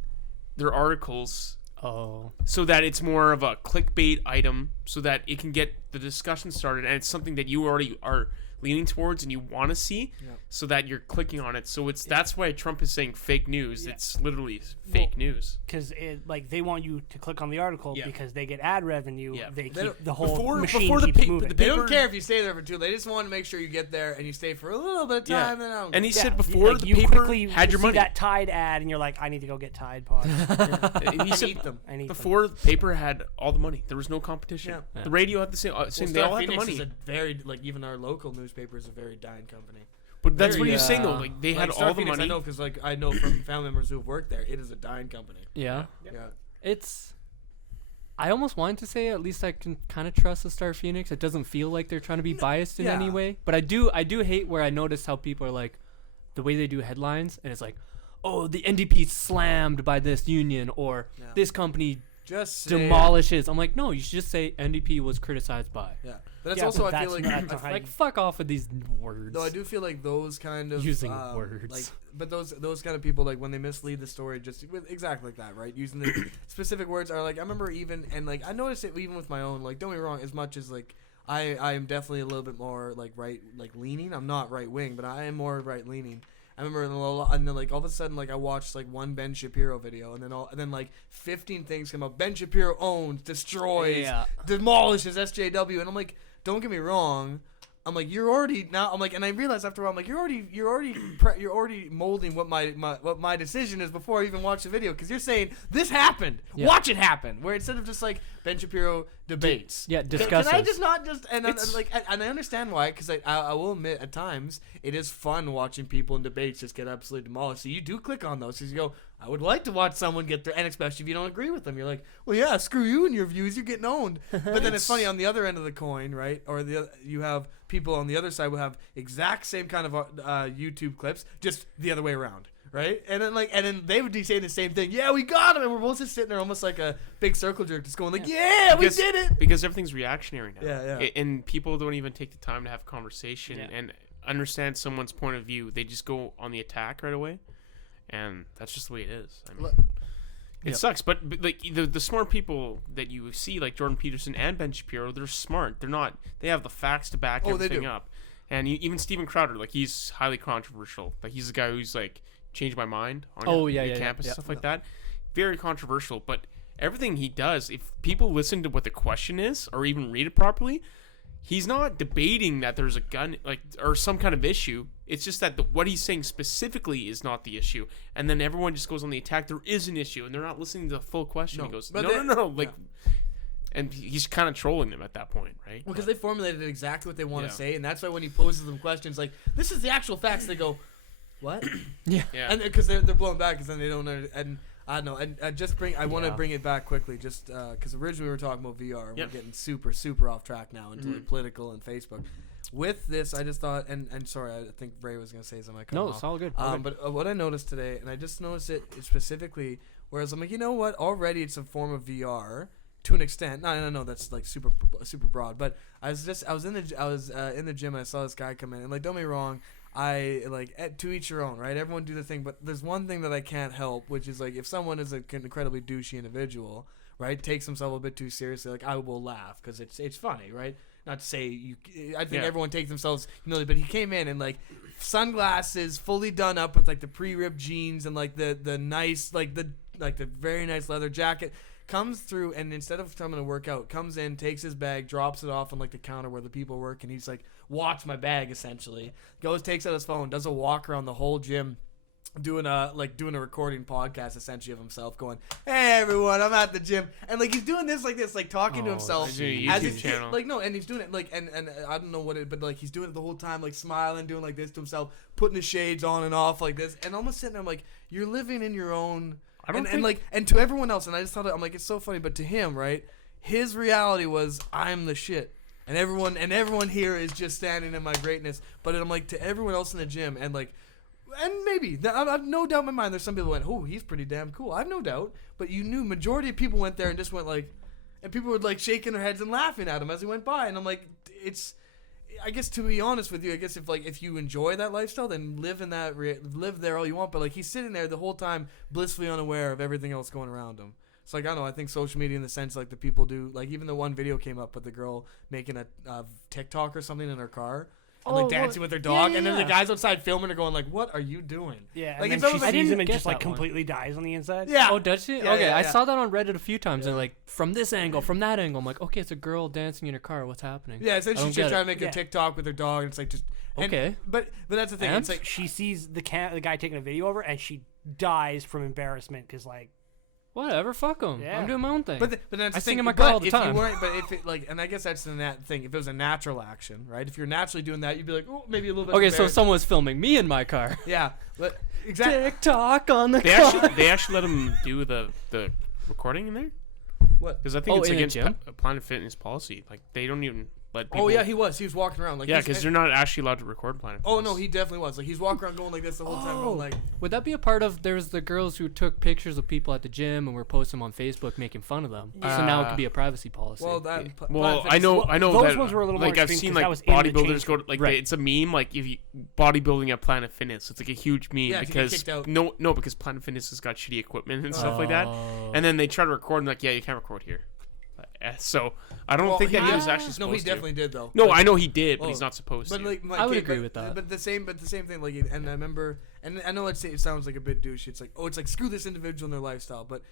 their articles oh so that it's more of a clickbait item so that it can get the discussion started and it's something that you already are leaning towards and you want to see so that you're clicking on it. So that's why Trump is saying fake news. Yeah. It's literally fake news. Because they want you to click on the article Yeah. because they get ad revenue. Yeah. They They keep the whole before machine the keeps pa- moving. the They paper- don't care if you stay there for 2. They just want to make sure you get there and you stay for a little bit of Yeah. time. And, And he Yeah, said before like, the you paper quickly had your see money. that Tide ad and you're like, I need to go get Tide Pods. He said eat them. I need them. before the paper had all the money. There was no competition. Yeah. The radio had the same. They all had the money. Is a very even our local newspaper is a very dying company. But that's very, what he was saying though. uh, Like they Like had Star all the Phoenix, money. I know because I know from family members who have worked there. It is a dying company. yeah. Yeah. It's I almost wanted to say at least I can kind of trust the Star Phoenix. It doesn't feel like they're trying to be biased in any yeah. way, but I do hate where I notice how people are like the way they do headlines, and it's like, oh, the NDP slammed by this union, or Yeah. this company Just say, demolishes. I'm like, no, you should just say NDP was criticized by. Yeah, but it's Yeah, also but I feel that's like not how Like you- fuck off with these words. though I do feel like those kind of Using words. like, but those kind of people like when they mislead the story just with exactly like that, right? Using the specific words are like I remember even and like I noticed it even with my own like don't get me wrong as much as like I am definitely a little bit more like right like leaning. I'm not right wing, but I am more right leaning. I remember and then like all of a sudden like I watched like one Ben Shapiro video and then like 15 things come up. Ben Shapiro owns, destroys, Yeah. demolishes SJW, and I'm like, don't get me wrong. I'm like, you're already now. I'm like, and I realized after a while, I'm like, you're already molding what my decision is before I even watch the video because you're saying this happened. Yeah. Watch it happen. Where instead of just like Ben Shapiro debates. Yeah, Can discusses. I just not just and It's- like and I understand why because I will admit at times it is fun watching people in debates just get absolutely demolished. So you do click on those because you go, I would like to watch someone get there, and especially if you don't agree with them, you're like, well, yeah, screw you and your views, you're getting owned. But then it's funny on the other end of the coin, right? Or you have people on the other side will have exact same kind of YouTube clips, just the other way around. right? And then they would be saying the same thing. Yeah, we got him, and we're both just sitting there, almost like a big circle jerk, just going like, yeah, we did it. Because everything's reactionary now. Yeah. And people don't even take the time to have conversation and understand someone's point of view. They just go on the attack right away, and that's just the way it is. I mean, it sucks, but like the smart people that you see, like Jordan Peterson and Ben Shapiro, they're smart. They're not. They have the facts to back everything up. And even Steven Crowder, like he's highly controversial. Like he's the guy who's like changed my mind on your campus and stuff like that. Very controversial, but everything he does, if people listen to what the question is or even read it properly, he's not debating that there's a gun or some kind of issue. It's just that what he's saying specifically is not the issue, and then everyone just goes on the attack. There is an issue, and they're not listening to the full question. He goes, no, and he's kind of trolling them at that point, right? Well, because they formulated exactly what they want to say, and that's why when he poses them questions like, "This is the actual facts," they go, "What?" Yeah. And because they're blown back, because then they don't know. And I don't know. And I want to bring it back quickly, just because originally we were talking about VR, and we're getting super off track now into like political and Facebook. With this, I just thought, and sorry, I think Ray was going to say something. No, it's all good. But what I noticed today, and I just noticed it specifically, whereas I'm like, you know what? Already it's a form of VR to an extent. No, that's like super broad. But I was in the gym, and I saw this guy come in, and like, don't get me wrong, I like to each your own, right? Everyone do the thing, but there's one thing that I can't help, which is like if someone is an incredibly douchey individual, right, takes himself a bit too seriously, like I will laugh because it's funny, right? Not to say I think everyone takes themselves but he came in and like sunglasses, fully done up with like the pre-ripped jeans and like the nice the very nice leather jacket, comes through, and instead of coming to work out, comes in, takes his bag, drops it off on like the counter where the people work, and he's like, watch my bag, essentially. Goes, takes out his phone, does a walk around the whole gym, doing a recording podcast essentially of himself, going, "Hey everyone, I'm at the gym," and like he's doing this like talking to himself as a as YouTube channel. Like no, and he's doing it like and I don't know what it, but like he's doing it the whole time, like smiling, doing like this to himself, putting the shades on and off like this, and almost sitting there, I'm like, you're living in your own. And to everyone else, and I just thought, I'm like, it's so funny, but to him, right, his reality was, I'm the shit, and everyone here is just standing in my greatness. But I'm like, to everyone else in the gym, and like, and maybe I've no doubt in my mind, there's some people who went, oh, he's pretty damn cool. I've no doubt, but you knew majority of people went there and just went like, and people were like shaking their heads and laughing at him as he went by, and I'm like, it's. I guess to be honest with you, I guess if you enjoy that lifestyle, then live in that live there all you want. But like he's sitting there the whole time, blissfully unaware of everything else going around him. So like I don't know. I think social media in the sense like the people do, like even the one video came up with the girl making a TikTok or something in her car. And like dancing with her dog, and then the guys outside filming her going like, "What are you doing?" Yeah, like and then she sees him and just like completely dies on the inside. Yeah. Oh, does she? Yeah, okay, yeah, I saw that on Reddit a few times, and like from this angle, from that angle, I'm like, okay, it's a girl dancing in her car. What's happening? Yeah, essentially she's trying to make a TikTok with her dog, and it's like just okay. But that's the thing. It's like she sees the guy taking a video of her, and she dies from embarrassment because like. Whatever, fuck them. Yeah. I'm doing my own thing. But that's I the sing thing. in my car all the if time. You weren't, but if it like, and I guess that's the thing. If it was a natural action, right? If you're naturally doing that, you'd be like, oh, maybe a little bit. Okay, so someone was filming me in my car. Yeah, but exactly. TikTok on the car. They actually let him do the recording in there. What? Because I think it's in a against gym? Planet Fitness policy. Like they don't even let people. Oh yeah, he was walking around like. Yeah, because they're not actually allowed to record Planet Fitness. Oh no, he definitely was. Like he's walking around going like this the whole time, going like. Would that be a part of? There's the girls who took pictures of people at the gym and were posting them on Facebook, making fun of them. So now it could be a privacy policy. Well, that. Well, I know. Those that, ones were a little like more I've extreme seen 'cause like that was in the bodybuilders change go to, like it's a meme. Like if you bodybuilding at Planet Fitness, it's like a huge meme Yeah, because kicked out. no, because Planet Fitness has got shitty equipment and stuff like that. And then they try to record and like, yeah, you can't record here. So I don't think that he was actually supposed No, he to. definitely did though. No, I know he did, but Oh. he's not supposed But to. like, I would agree with that. But the same thing. Like, and I remember, and I know it sounds like a bit douchey. It's like, oh, it's like screw this individual and their lifestyle. But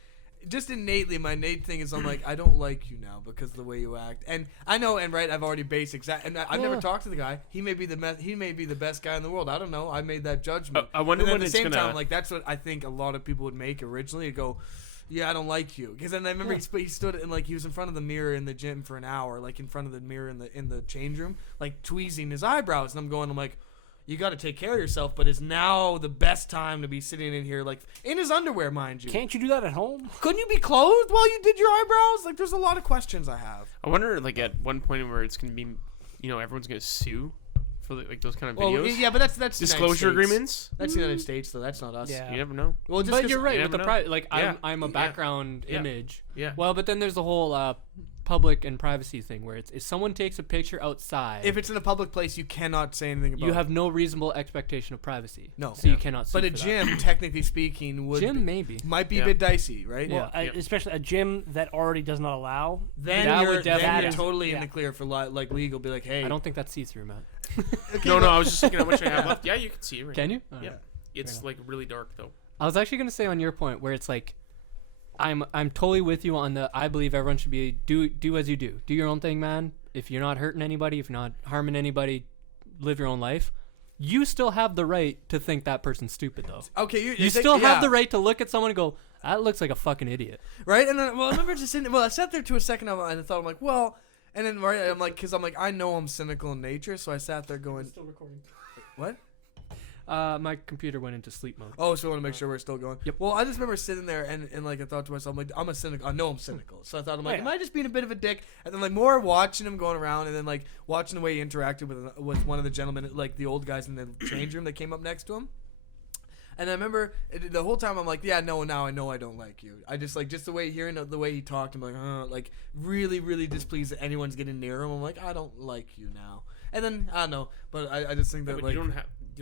just innately, my innate thing is, I'm like, I don't like you now because of the way you act. And I know, and right, I've already based and I've never talked to the guy. He may be the best guy in the world. I don't know. I made that judgment. I wonder and when at the it's same gonna. time, like that's what I think a lot of people would make originally. Go. Yeah, I don't like you. Because then I remember he stood and like he was in front of the mirror in the gym for an hour, like in front of the mirror in the change room, like tweezing his eyebrows. And I'm like, you got to take care of yourself. But is now the best time to be sitting in here, like in his underwear, mind you? Can't you do that at home? Couldn't you be clothed while you did your eyebrows? Like, there's a lot of questions I have. I wonder, like at one point where it's gonna be, everyone's gonna sue for like those kind of Well, videos. yeah, but that's Disclosure United States. agreements. That's the United States, though. That's not us. Yeah. You never know. Well, just But 'cause- you're right you with the never know. private. Like Yeah. I'm a Yeah. background Yeah. image. Yeah. Well, but then there's the whole public and privacy thing where it's if someone takes a picture outside, If it's in a public place, you cannot say anything about you it. have no reasonable expectation of privacy. No. so Yeah. you cannot. Sue But a for that. gym, technically speaking, would Gym maybe. might be Yeah. a bit dicey, right? Yeah. Well, especially a gym that already does not allow. Then That you're, would definitely- you're totally in yeah. the clear for like legal. Be like, hey, I don't think that's see-through, Matt. okay, No, but- I was just thinking how much I have left. Yeah, you can see it right Can now. you? Yeah. It's like really dark though. I was actually gonna say on your point where it's like, I'm totally with you on the. I believe everyone should be do as you do. Do your own thing, man. If you're not hurting anybody, if you're not harming anybody, live your own life. You still have the right to think that person's stupid, though. Okay, You still have the right to look at someone and go, "That looks like a fucking idiot." right? And then, well, I remember just sitting. Well, I sat there to a second, and I thought, I'm like, well, and then right, I'm like, because I'm like, I know I'm cynical in nature, so I sat there going, Still recording. what? My computer went into sleep mode. Oh, so I want to make sure we're still going. Yep. Well, I just remember sitting there and like I thought to myself, like, I'm a cynical. I know I'm cynical. So I thought, I'm like, Yeah. am I just being a bit of a dick? And then like more watching him going around, and then like watching the way he interacted with one of the gentlemen, like the old guys in the change room that came up next to him. And I remember the whole time I'm like, yeah, no, now I know I don't like you. I just like the way hearing the way he talked, I'm like really, really displeased that anyone's getting near him. I'm like, I don't like you now. And then I don't know, but I just think Yeah, that but like you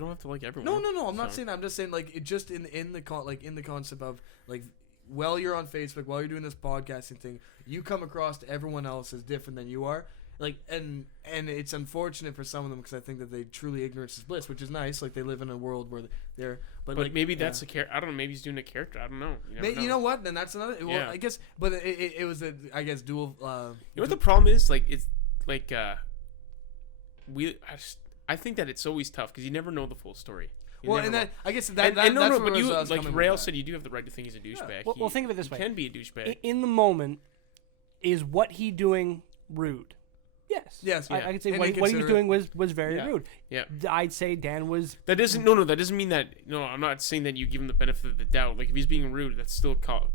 don't have to like everyone. no. I'm not So- saying that. I'm just saying like it just in the concept of like while you're on Facebook, while you're doing this podcasting thing, you come across to everyone else as different than you are. Like and it's unfortunate for some of them because I think that they truly ignorance is bliss, which is nice. Like they live in a world where they're But like, maybe yeah. that's a character. I don't know. Maybe he's doing a character. I don't know. You know what? Then that's another. Well, Yeah. I guess, but it was a I guess dual. You know what the problem is? Like it's like I think that it's always tough because you never know the full story. You well, never and know. that I guess and that's no, where but you I was like coming with Rail that. said, you do have the right to think he's a douchebag. Well, think of it this way. He can be a douchebag. In the moment, is what he doing rude? Yes. Yes. I can say And what he was inconsiderate. doing was very Yeah. rude. Yeah. I'd say Dan was. That doesn't. No. That doesn't mean that. No, I'm not saying that you give him the benefit of the doubt. Like if he's being rude, that's still called.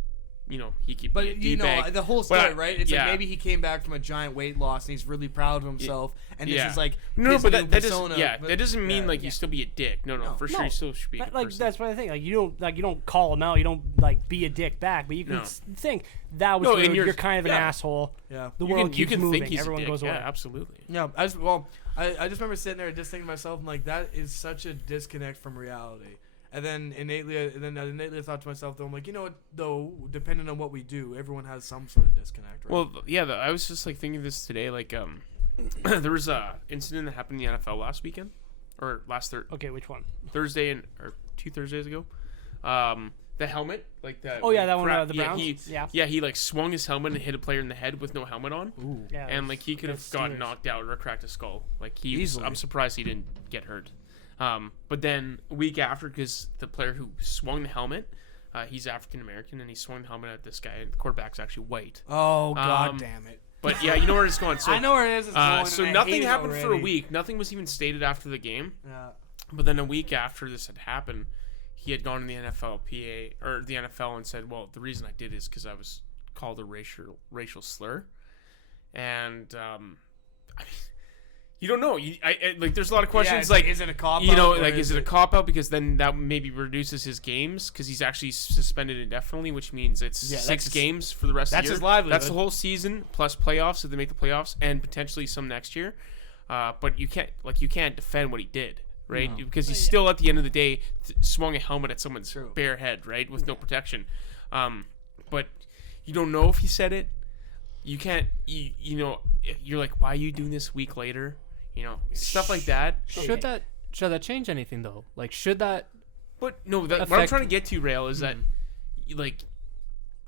You know, he could be a But you know D-bag. the whole But story, right? It's yeah. like maybe he came back from a giant weight loss and he's really proud of himself, and yeah. this is like No, his but new that persona. doesn't. Yeah, but- that doesn't mean yeah. like you still be a dick. No, No. for sure No. you still should be a good Like person. that's what I think. Like you don't call him out. You don't like be a dick back. But you can No. think that was No, rude. and You're, you're- kind of an yeah. asshole. Yeah. The you world can, you keeps can moving. think he's Everyone a dick. goes away. Yeah, absolutely. Yeah, I just remember sitting there just thinking to myself, I'm like, that is such a disconnect from reality. And then innately I thought to myself, though, I'm like, you know what, though, depending on what we do, everyone has some sort of disconnect, right? Well, yeah, I was just like thinking of this today. Like, there was a incident that happened in the NFL last weekend, or last Okay, which one? Thursday or 2 Thursdays ago. The helmet, like that. Oh yeah, that one. The yeah, Browns. he like swung his helmet and hit a player in the head with no helmet on, Yeah, and like he could have against gotten Steelers. knocked out or cracked his skull. Like he, was, Easily. I'm surprised he didn't get hurt. But then a week after, because the player who swung the helmet, he's African American, and he swung the helmet at this guy. And the quarterback's actually white. oh, God um, damn it. But yeah, you know where it's going. So I know where it is. It's going, so and I nothing hate it happened for a already. week. Nothing was even stated after the game. Yeah. But then a week after this had happened, he had gone to the NFLPA or the NFL and said, "Well, the reason I did is because I was called a racial slur," and I mean, you don't know. Like there's a lot of questions. Yeah, like, is it a cop? you know, like is it a cop out? Because then that maybe reduces his games because he's actually suspended indefinitely, which means it's Yeah, 6 that's games for the rest of that's the year. his livelihood. That's the whole season plus playoffs if they make the playoffs, and potentially some next year. But you can't defend what he did. Right, No. because he's still at the end of the day swung a helmet at someone's True. bare head, right, with no protection. But you don't know if he said it. You can't. You know. You're like, why are you doing this a week later? You know, stuff like that. Should that change anything though? Like, should that? But no, what I'm Affect- trying to get to, Rail, is that like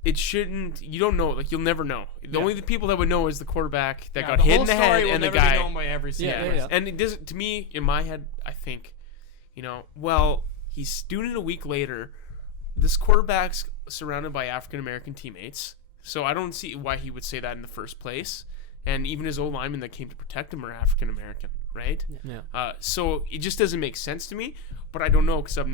it shouldn't. You don't know. Like you'll never know. The only people that would know is the quarterback that got hit in the head and the guy. known by every single Yeah. And it doesn't. To me, in my head, I think, you know, well, he's doing it a week later. This quarterback's surrounded by African American teammates, so I don't see why he would say that in the first place. And even his old linemen that came to protect him are African American, right? Yeah. So it just doesn't make sense to me. But I don't know because I've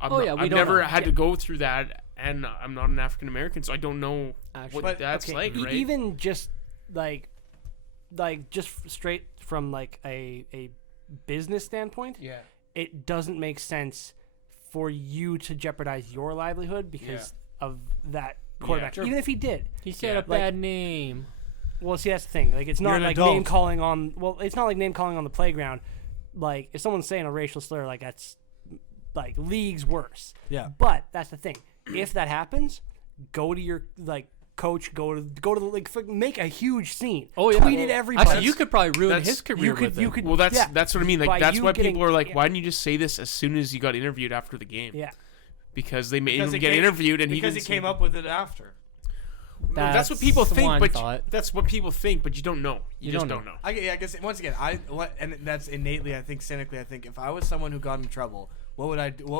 Oh, yeah, we I've don't never know. had to go through that, and I'm not an African American, so I don't know Actually. what that's Okay, like, right? even just like just straight from like a business standpoint, Yeah. it doesn't make sense for you to jeopardize your livelihood because of that quarterback. Sure. Even if he did. He said Yeah. a bad name. Well, see, that's the thing. Like, it's You're not an like adult. name calling on. Well, it's not like name calling on the playground. Like, if someone's saying a racial slur, like that's like leagues worse. Yeah. But that's the thing. If that happens, go to your coach. Go to the like. Make a huge scene. Oh, yeah. Tweet it everybody. Actually, you could probably ruin That's- his career with it. You could. Well, that's yeah. that's what I mean. By Like that's you why getting- people are like, yeah. why didn't you just say this as soon as you got interviewed after the game? Yeah. Because they made Because him it get came- interviewed and because he he didn't came say- up with it after. That's what people think, one but thought. that's what people think, but you don't know. You just don't don't know. I guess once again, and that's innately, I think, cynically, I think if I was someone who got in trouble, what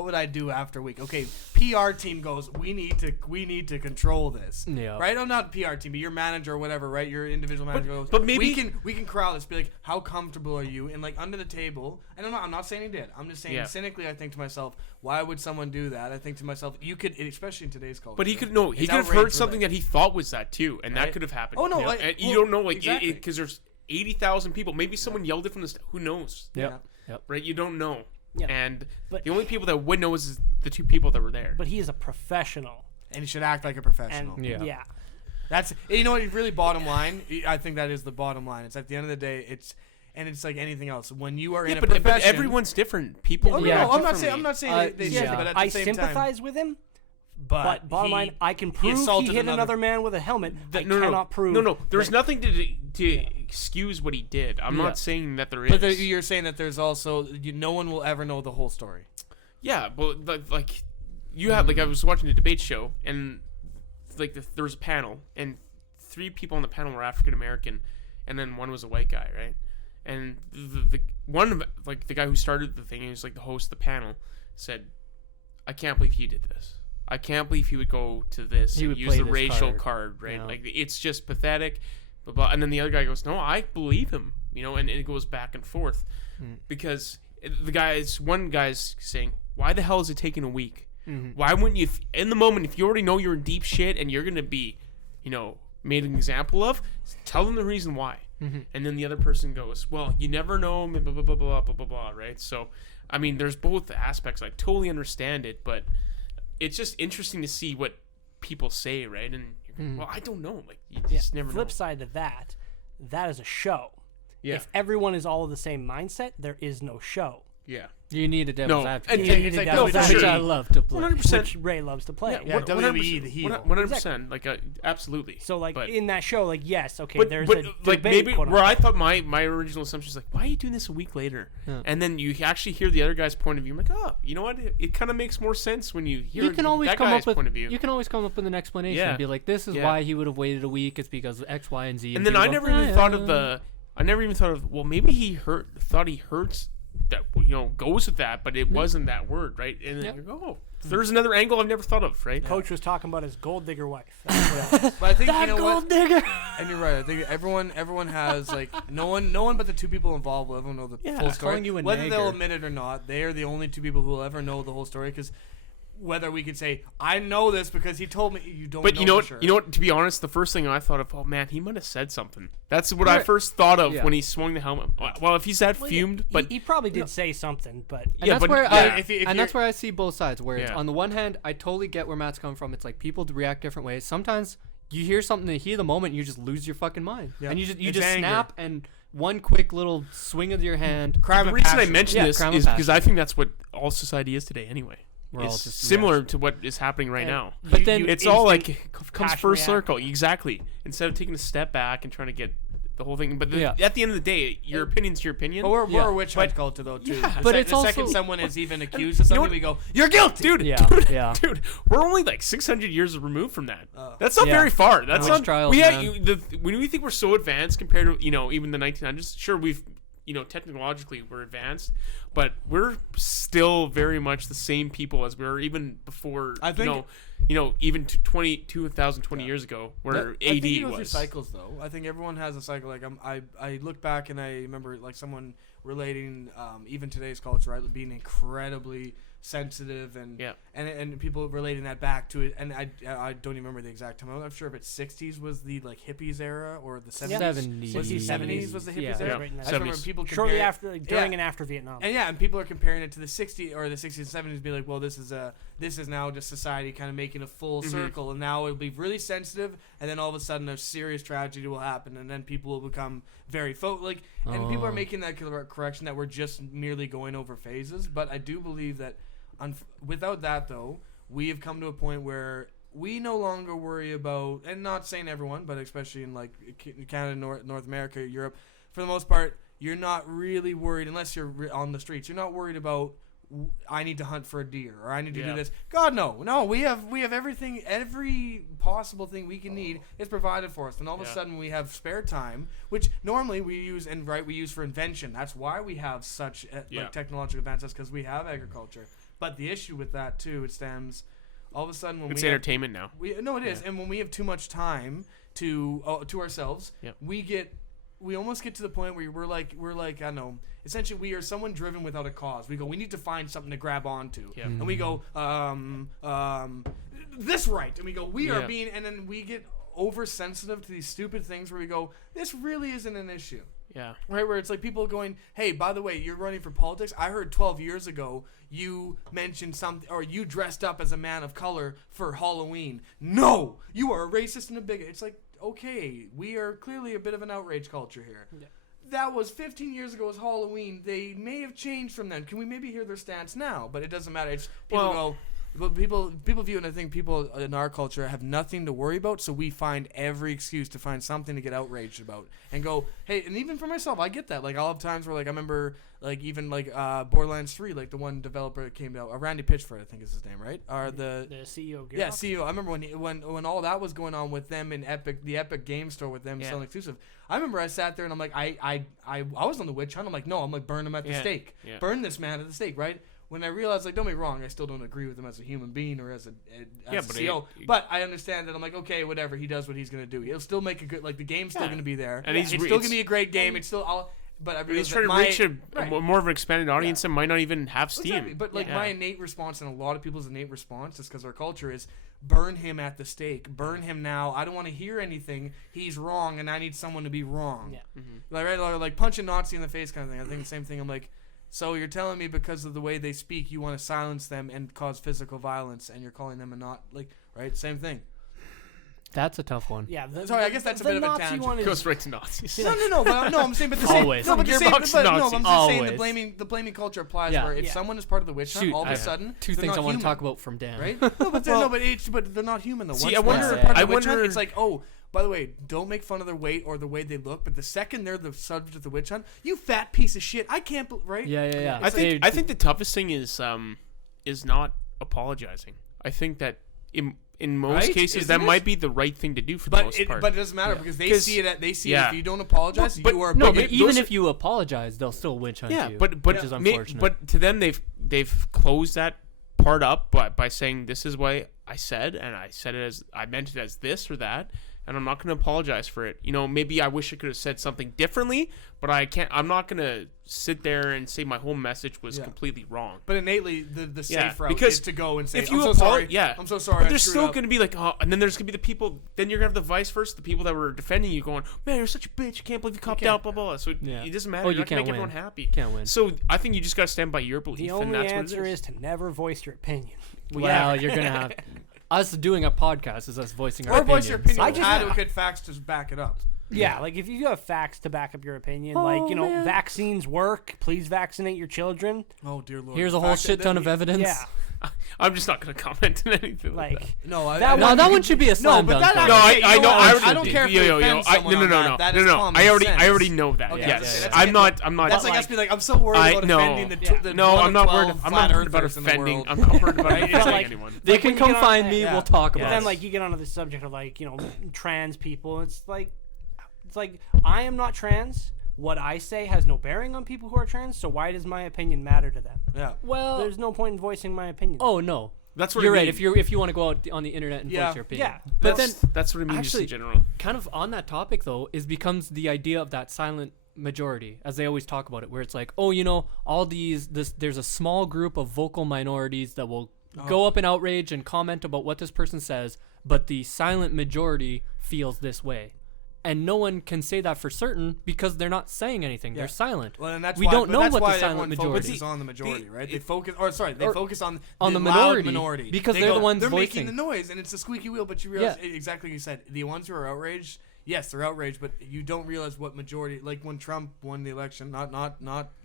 would I do after a week? Okay, PR team goes, we need to control this. Yeah. Right? Oh, not PR team, but your manager or whatever, right? Your individual manager goes, but maybe- we can corral this. Be like, how comfortable are you? And like under the table, I don't know. I'm not saying he did. I'm just saying Yeah. cynically, I think to myself, why would someone do that? I think to myself, you could, especially in today's culture. But he could it's have outrage heard for something that. that he thought was that too, and Right. that could have happened. Oh, no, you know? like, and you well, don't know, like, exactly. because there's 80,000 people. Maybe someone yelled it from the. Who knows? Yep. Right? You don't know. Yeah. And But- the only people that would know is the two people that were there. But he is a professional. And he should act like a professional. And Yeah. yeah. That's, you know what, really bottom line, I think that is the bottom line. It's at the end of the day, it's like anything else. When you are in a but profession, everyone's different. People. Oh, no, Yeah. no, I'm not differently. saying they yeah. should, but at the I same sympathize time, with him. but But bottom line, I can prove he assaulted hit another man with a helmet. I cannot prove. No. There's nothing to excuse what he did. I'm Yeah. not saying that there is. But you're saying that there's also no one will ever know the whole story. Yeah, but like you had like I was watching a debate show and like there was a panel and 3 people on the panel were African American and then one was a white guy, right? And the one of like the guy who started the thing, he was like the host of the panel, said, "I can't believe he did this. I can't believe he would go to this He and would use play the this racial card. card, right? Yeah. Like it's just pathetic." Blah, blah. And then the other guy goes, "No, I believe him," you know, and it goes back and forth because one guy's saying, "Why the hell is it taking a week? Why wouldn't you, in the moment, if you already know you're in deep shit and you're gonna be, you know, made an example of, tell them the reason why." And then the other person goes, "Well, you never know, blah blah blah blah blah blah blah," right? So, I mean, there's both aspects. I totally understand it, but it's just interesting to see what people say, right? And you're going, well, I don't know. Like you just never Flip know. side to that, that is a show. Yeah. If everyone is all of the same mindset, there is no show. Yeah. You need a devil's No, advocate. and- You and- need a like devil's no, for which advocate, sure. I love to play. 100%. which Ray loves to play. Yeah, WWE the heel. 100%. Like absolutely. So like But- in that show, like yes, okay, But, there's but a like debate, maybe quote where I unquote. thought my original assumption is like, why are you doing this a week later? Yeah. And then you actually hear the other guy's point of view. I'm like, oh, you know what? It kind of makes more sense when you hear You can always that come guy's up with point of view. you can always come up with an explanation Yeah. and be like, this is Yeah. why he would have waited a week. It's because X, Y, and Z. And then people I go, never even "Yeah, thought yeah." of well, maybe he thought he hurts that, you know, goes with that, but it wasn't that word, right? And then Yep. you go, oh, there's another angle I've never thought of, right? Coach was talking about his gold digger wife. That's what it was. But I think That you know gold what, digger. and you're right. I think everyone has like no one but the 2 people involved will ever know the full story. calling you a Whether they'll nagger. admit it or not, they are the only 2 people who will ever know the whole story. Because whether we could say, I know this because he told me, you don't. But know you know for what? sure. You know what? To be honest, the first thing I thought of, oh man, he might have said something. That's what I first thought of Yeah. when he swung the helmet. Well, if he's that fumed, but he probably did say something, but And Yeah, that's but- where yeah, I, that's where I see both sides. Where it's Yeah. on the one hand, I totally get where Matt's coming from. It's like people react different ways. Sometimes you hear something in the heat of the moment, and you just lose your fucking mind, Yeah. and you It's just anger. snap, and one quick little swing of your hand. crime the and reason I passion. mention Yeah, this crime is and because I think that's what all society is today anyway. We're all It's just similar to what is happening right now. But then It's all like instant comes passion full reaction. circle. Exactly. Instead of taking a step back and trying to get the whole thing. But Yeah. at the end of the day, your opinion's your opinion. But we're Yeah. a witch hunt culture though too. Yeah. But the it's second also- someone is even accused of you know something, what- we go, "You're guilty, Dude, Yeah, dude, yeah. dude, we're only like 600 years removed from that. That's not Yeah. very far. That's Witch not. trials, we man. when we think we're so advanced compared to even the 1900s. Sure, we've technologically we're advanced, but we're still very much the same people as we were even before. I think- even 2020 years ago, where I think AD it goes through was. cycles, though. I think everyone has a cycle. Like I look back and I remember like someone relating even today's culture, right, being incredibly sensitive and people relating that back to it. And I don't even remember the exact time. I'm not sure if it's 60s was the like hippies era or the 70s. 70s was the hippies Yeah, era. right in that I just remember 70s. people Shortly compare- after, like, during and after Vietnam. and people are comparing it to the 60s or the 60s and 70s, be like, well, this is now just society kind of making a full circle, and now it'll be really sensitive, and then all of a sudden a serious tragedy will happen, and then people will become very and people are making that correction that we're just merely going over phases. But I do believe that without that, though, we have come to a point where we no longer worry about, and not saying everyone, but especially in like Canada, North America, Europe, for the most part, you're not really worried unless you're on the streets. You're not worried about I need to hunt for a deer or I need to do this. God, no. We have everything, every possible thing we can need is provided for us. And all of a sudden we have spare time, which normally we use for invention. That's why we have such like technological advances, because we have agriculture. But the issue with that too, it stems all of a sudden when It's entertainment now. It is, and when we have too much time to ourselves, we almost get to the point where we're like I don't know. Essentially, we are someone driven without a cause. We go, we need to find something to grab onto, and we go, this right, and we go, we are being, and then we get oversensitive to these stupid things where we go, this really isn't an issue. Yeah. Right, where it's like people going, hey, by the way, you're running for politics. I heard 12 years ago you mentioned something, or you dressed up as a man of color for Halloween. No, you are a racist and a bigot. It's like, okay, we are clearly a bit of an outrage culture here. Yeah. That was 15 years ago was Halloween. They may have changed from then. Can we maybe hear their stance now? But it doesn't matter. It's people go. But people view it, and I think people in our culture have nothing to worry about, so we find every excuse to find something to get outraged about and go, hey, and even for myself, I get that. Like, I'll have times where, like, I remember, like, even, like, Borderlands 3, like, the one developer that came out, Randy Pitchford, I think is his name, right? Or the CEO of Gearbox? Yeah, CEO. I remember when all that was going on with them in the Epic Game Store with them selling exclusive. I remember I sat there and I'm like, I was on the witch hunt. I'm like, no, I'm like, burn him at the stake. Yeah. Burn this man at the stake, right? When I realized, like, don't get me wrong, I still don't agree with him as a human being or as a CEO. But I understand that. I'm like, okay, whatever. He does what he's gonna do. He'll still make a good. Like, the game's still gonna be there, and it's still gonna be a great game. It's still. But I realized he's trying to reach more of an expanded audience that might not even have Steam. Exactly. But like my innate response, and a lot of people's innate response, is because our culture is burn him at the stake, burn him now. I don't want to hear anything. He's wrong, and I need someone to be wrong. Yeah. Mm-hmm. Like punch a Nazi in the face kind of thing. I think the same thing. I'm like, so you're telling me because of the way they speak, you want to silence them and cause physical violence, and you're calling them a not like right? Same thing. That's a tough one. Yeah, sorry, I guess that's a bit of a tangent. Goes right to Nazis. No, but I'm saying, but the same. Always. No, but the same. Gearbox But no, I'm Nazis. just saying Always. the blaming culture applies. Yeah. Where if someone is part of the witch hunt, Shoot, all of I a have sudden two they're things I not want human, to talk about from Dan. right? No, but they're not human though. See, Once I wonder- they're part of I the witch hunt, wonder- it's like, oh, by the way, don't make fun of their weight or the way they look. But the second they're the subject of the witch hunt, you fat piece of shit, I can't. Right? Yeah. I think the toughest thing is not apologizing. I think that in most cases that might be the right thing to do for the most part. But it doesn't matter because they see it. They see it. If you don't No, apologize, but- you are. No, bigot. but even if you apologize, they'll still witch hunt you. but which is unfortunate. But to them, they've closed that part up by saying this is what I said, and I said it as I meant it as this or that, and I'm not going to apologize for it. You know, maybe I wish I could have said something differently, but I can't. I'm not going to sit there and say my whole message was completely wrong. But innately, the safe route because is to go and say, if you I'm so sorry. Yeah, I'm so sorry. But there's still going to be like, oh, and then there's going to be the people. Then you're going to have the vice versa, the people that were defending you, going, "Man, you're such a bitch. I can't believe you copped out." Blah blah blah. So it doesn't matter. Oh, You're you not going can't to make win. everyone happy. Can't win. So I think you just got to stand by your belief, The and only that's answer what it is to never voice your opinion. Well, you're gonna have us doing a podcast is us voicing our Or opinions. voice your opinion. I just- adequate facts to back it up. Yeah, like if you have facts to back up your opinion, vaccines work. Please vaccinate your children. Oh dear lord. Here's a whole shit ton of evidence. Yeah, I'm just not going to comment on anything like that. like No, That one should be a slam but dunk. that though. No, Okay, I you know. know, I I don't care if it offends someone on that. That is common I sense. already know that. Okay, Yes, that's I'm like- not. That's like us being like, I'm so worried about offending the No, one I'm of not 12 worried. I'm flat not worried about earthers in the offending. world. I'm not worried about Right? offending But, like, anyone. They Like, can when you come get on- find me. yeah. We'll talk But about then, it. like, you get onto the subject of, like, trans people. It's like I am not trans. What I say has no bearing on people who are trans. So why does my opinion matter to them? Yeah. Well, There's no point in voicing my opinion. oh no, That's what You're I right. mean. If you want to go out on the internet and Yeah. voice your opinion. Yeah. But then That's what I mean actually- just in general. kind of on that topic though is becomes the idea of that silent majority, as they always talk about it, where it's like, oh, all there's a small group of vocal minorities that will go up in outrage and comment about what this person says, but the silent majority feels this way. And no one can say that for certain because they're not saying anything. Yeah. They're silent. Well, and that's We why, don't but know that's what the why silent everyone majority focuses on the majority, The- right? They it- focus, they or- focus on on the loud minority, because They they're the go, ones they're voicing. making the noise, and it's a squeaky wheel. But you realize exactly what you said. The ones who are outraged, yes, they're outraged, but you don't realize what majority. Like when Trump won the election, not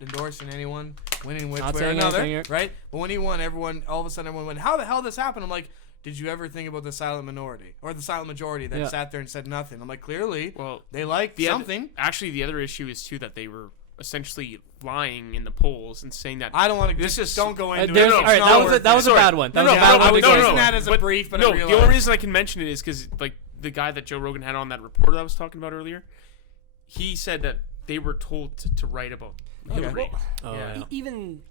endorsing anyone, winning which Not way or saying another, anything here. right? But when he won, all of a sudden everyone went, "How the hell did this happen?" I'm like, did you ever think about the silent minority or the silent majority that Yeah. sat there and said nothing? I'm like, clearly, Well, they like something. The other issue is too that they were essentially lying in the polls and saying that I don't want to. This Just is- don't go into it. there's- It's all right, not that was worth that it. was a Sorry. bad one. That No, was no, a bad I one. was to go using with. that as a But brief, but I no, the realized. only reason I can mention it is because like the guy that Joe Rogan had on that report that I was talking about earlier, he said that they were told to write about Hillary. Oh, Yeah. yeah. Even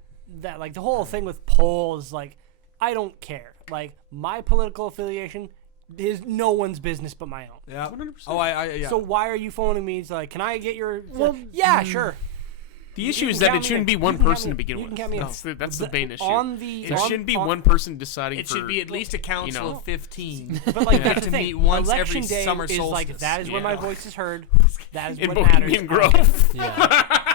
that, like the whole thing with polls, like I don't care. Like my political affiliation is no one's business but my own. Yeah. 100%. Oh, yeah. So why are you phoning me? It's like, can I get your? Well, yeah, sure. The You issue can is that count it me shouldn't in. be You one can count person me to in. begin You with. can count me in. That's the main issue. On the There on- shouldn't be on- one person deciding It for. should be at least a council know. of 15. But like You that's have the to thing. meet once Election every day summer is like solstice. that is when my Yeah. voice is heard. That is in what Bohemian matters. Grove, Yeah.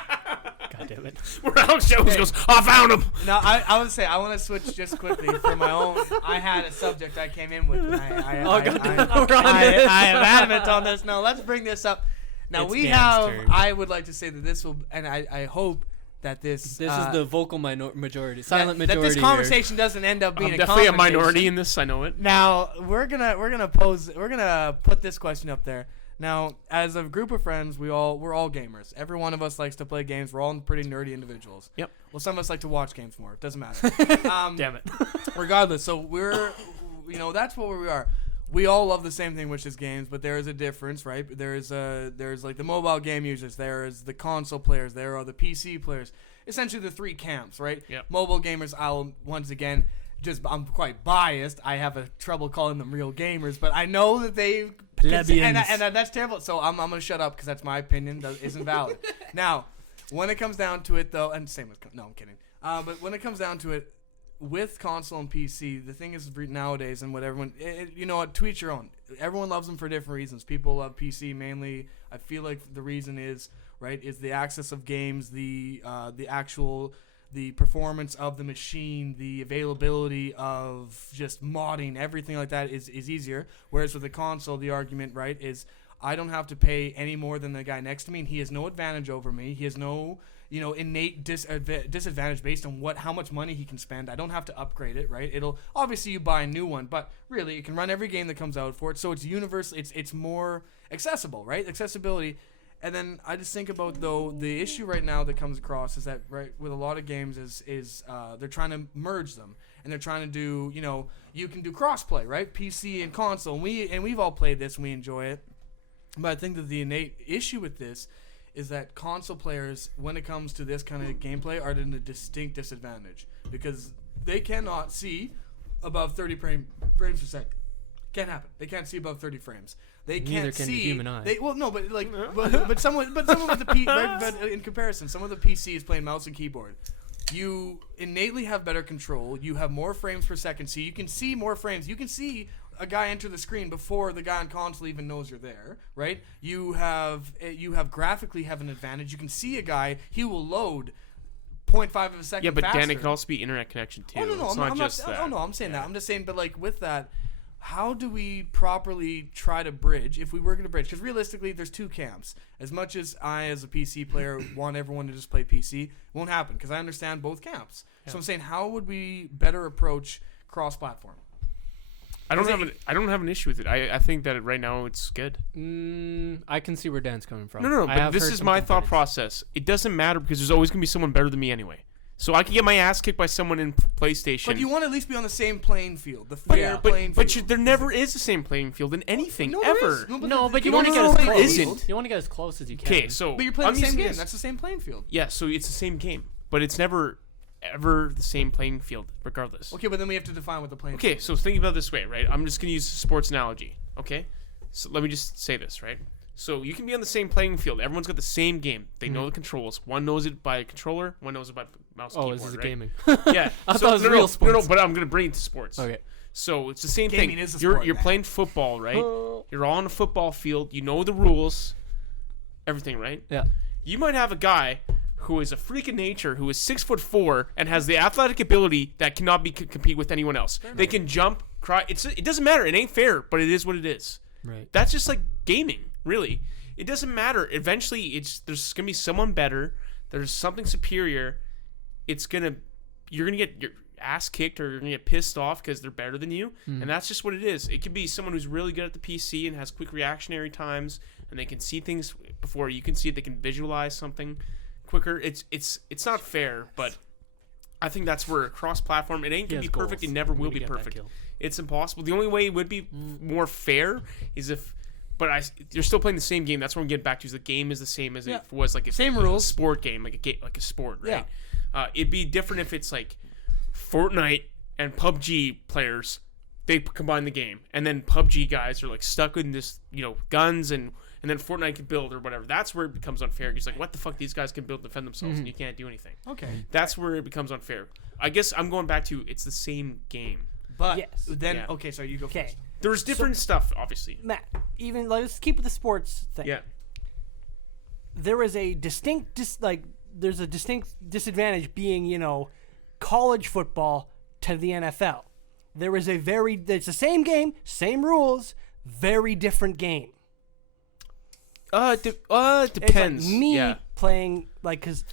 God damn it. where Alex Jones goes, I found him. Now, I would say I want to switch just quickly for my own. I had a subject I came in with. And Oh, God damn it. We're on this. I am adamant on this. Now, let's bring this up. Now, It's we Dan's have. turn. I would like to say that this will, and I hope that this. This is the vocal majority, silent that majority. this here. conversation doesn't end up being I'm a definitely a confrontation. minority in this. I know it. Now we're gonna put this question up there. Now, as a group of friends, we're all gamers. Every one of us likes to play games. We're all pretty nerdy individuals. Yep. Well, some of us like to watch games more. It doesn't matter. Damn it. Regardless, so that's what we are. We all love the same thing, which is games, but there is a difference, right? There's like the mobile game users, there is the console players, there are the PC players. Essentially, the three camps, right? Yep. Mobile gamers, I'm quite biased. I have a trouble calling them real gamers, but I know that they Plebeians. and that's terrible. So I'm gonna shut up because that's my opinion. That isn't valid. Now, when it comes down to it, though, and same with no, I'm kidding. But when it comes down to it, with console and PC, the thing is nowadays, and what everyone, you know what, to each your own. Everyone loves them for different reasons. People love PC mainly. I feel like the reason is the access of games, the performance of the machine, the availability of just modding, everything like that is easier. Whereas with the console, the argument, is I don't have to pay any more than the guy next to me, and he has no advantage over me. He has no innate disadvantage based on how much money he can spend. I don't have to upgrade it, right? It'll obviously you buy a new one, but really you can run every game that comes out for it. So it's universal. It's more accessible, right? Accessibility. And then I just think about though the issue right now that comes across is that with a lot of games is they're trying to merge them and they're trying to do you can do crossplay, right? PC and console, and we've all played this and we enjoy it. But I think that the innate issue with this is that console players, when it comes to this kind of gameplay, are in a distinct disadvantage because they cannot see above 30 frames per second. Can't happen. They can't see above 30 frames. They Neither can't can see. the human eye. But someone with the but in comparison, some of the PCs playing mouse and keyboard. You innately have better control. You have more frames per second, so you can see more frames. You can see a guy enter the screen before the guy on console even knows you're there, right? You have graphically have an advantage. You can see a guy, he will load 0.5 of a second. Yeah, but faster. Dan, it can also be internet connection too. Oh no, It's not I'm just not. that. Oh no, I'm saying that. I'm just saying, but like with that, how do we properly try to bridge if we were going to bridge? Because realistically, there's two camps. As much as I, as a PC player, want everyone to just play PC, it won't happen because I understand both camps. Yeah. So I'm saying, how would we better approach cross-platform? I don't have an issue with it. I think that right now it's good. I can see where Dan's coming from. No, I but have this heard is some my thought complaints. process. It doesn't matter because there's always gonna be someone better than me anyway. So I can get my ass kicked by someone in PlayStation. But you want to at least be on the same playing field, the fair playing But field. there never is the same playing field in anything No, there ever. is. No, but you no, want to no, get no, as there close. isn't. You want to get as close as you can. Okay, so But you're playing I'm the same using game. this- That's the same playing field. Yeah, so it's the same game, but it's never ever the same playing field, regardless. Okay, but then we have to define what the playing. Okay, field so is. think about it this way, right? I'm just gonna use a sports analogy. Okay, so let me just say this, right? So you can be on the same playing field. Everyone's got the same game. They know the controls. One knows it by a controller. One knows it by mouse. Oh, keyboard, this is right? gaming. Yeah, I thought it was real No, sports. but I'm gonna bring it to sports. Okay. So it's the same Gaming thing. is a You're sport, man. playing football, right? You're all on a football field. You know the rules, everything, right? Yeah. You might have a guy who is a freak of nature, who is 6'4" and has the athletic ability that cannot be compete with anyone else. They can jump, cry. It doesn't matter. It ain't fair, but it is what it is. Right. That's just like gaming, really. It doesn't matter. Eventually, there's gonna be someone better. There's something superior. You're gonna get your ass kicked, or you're gonna get pissed off because they're better than you, and that's just what it is. It could be someone who's really good at the PC and has quick reactionary times, and they can see things before you can see it. They can visualize something quicker. It's not fair, but I think that's where cross-platform. It ain't gonna be perfect. It never will be perfect. It's impossible. The only way it would be more fair is if. But you're still playing the same game. That's what I'm getting back to. Is the game is the same as it was like Same rules. a sport game, like a sport, right? It'd be different if it's like Fortnite and PUBG players. They combine the game, and then PUBG guys are like stuck in this, guns, and then Fortnite can build or whatever. That's where it becomes unfair. It's like, what the fuck? These guys can build, defend themselves, and you can't do anything. Okay. That's where it becomes unfair. I guess I'm going back to it's the same game. But Yes. then Yeah. okay, so you go Okay, first. There's different stuff, obviously. Matt. Even let's keep with the sports thing. Yeah. There is a distinct there's a distinct disadvantage being college football to the NFL. There is it's the same game, same rules, very different game. It It's depends. like me Yeah. playing because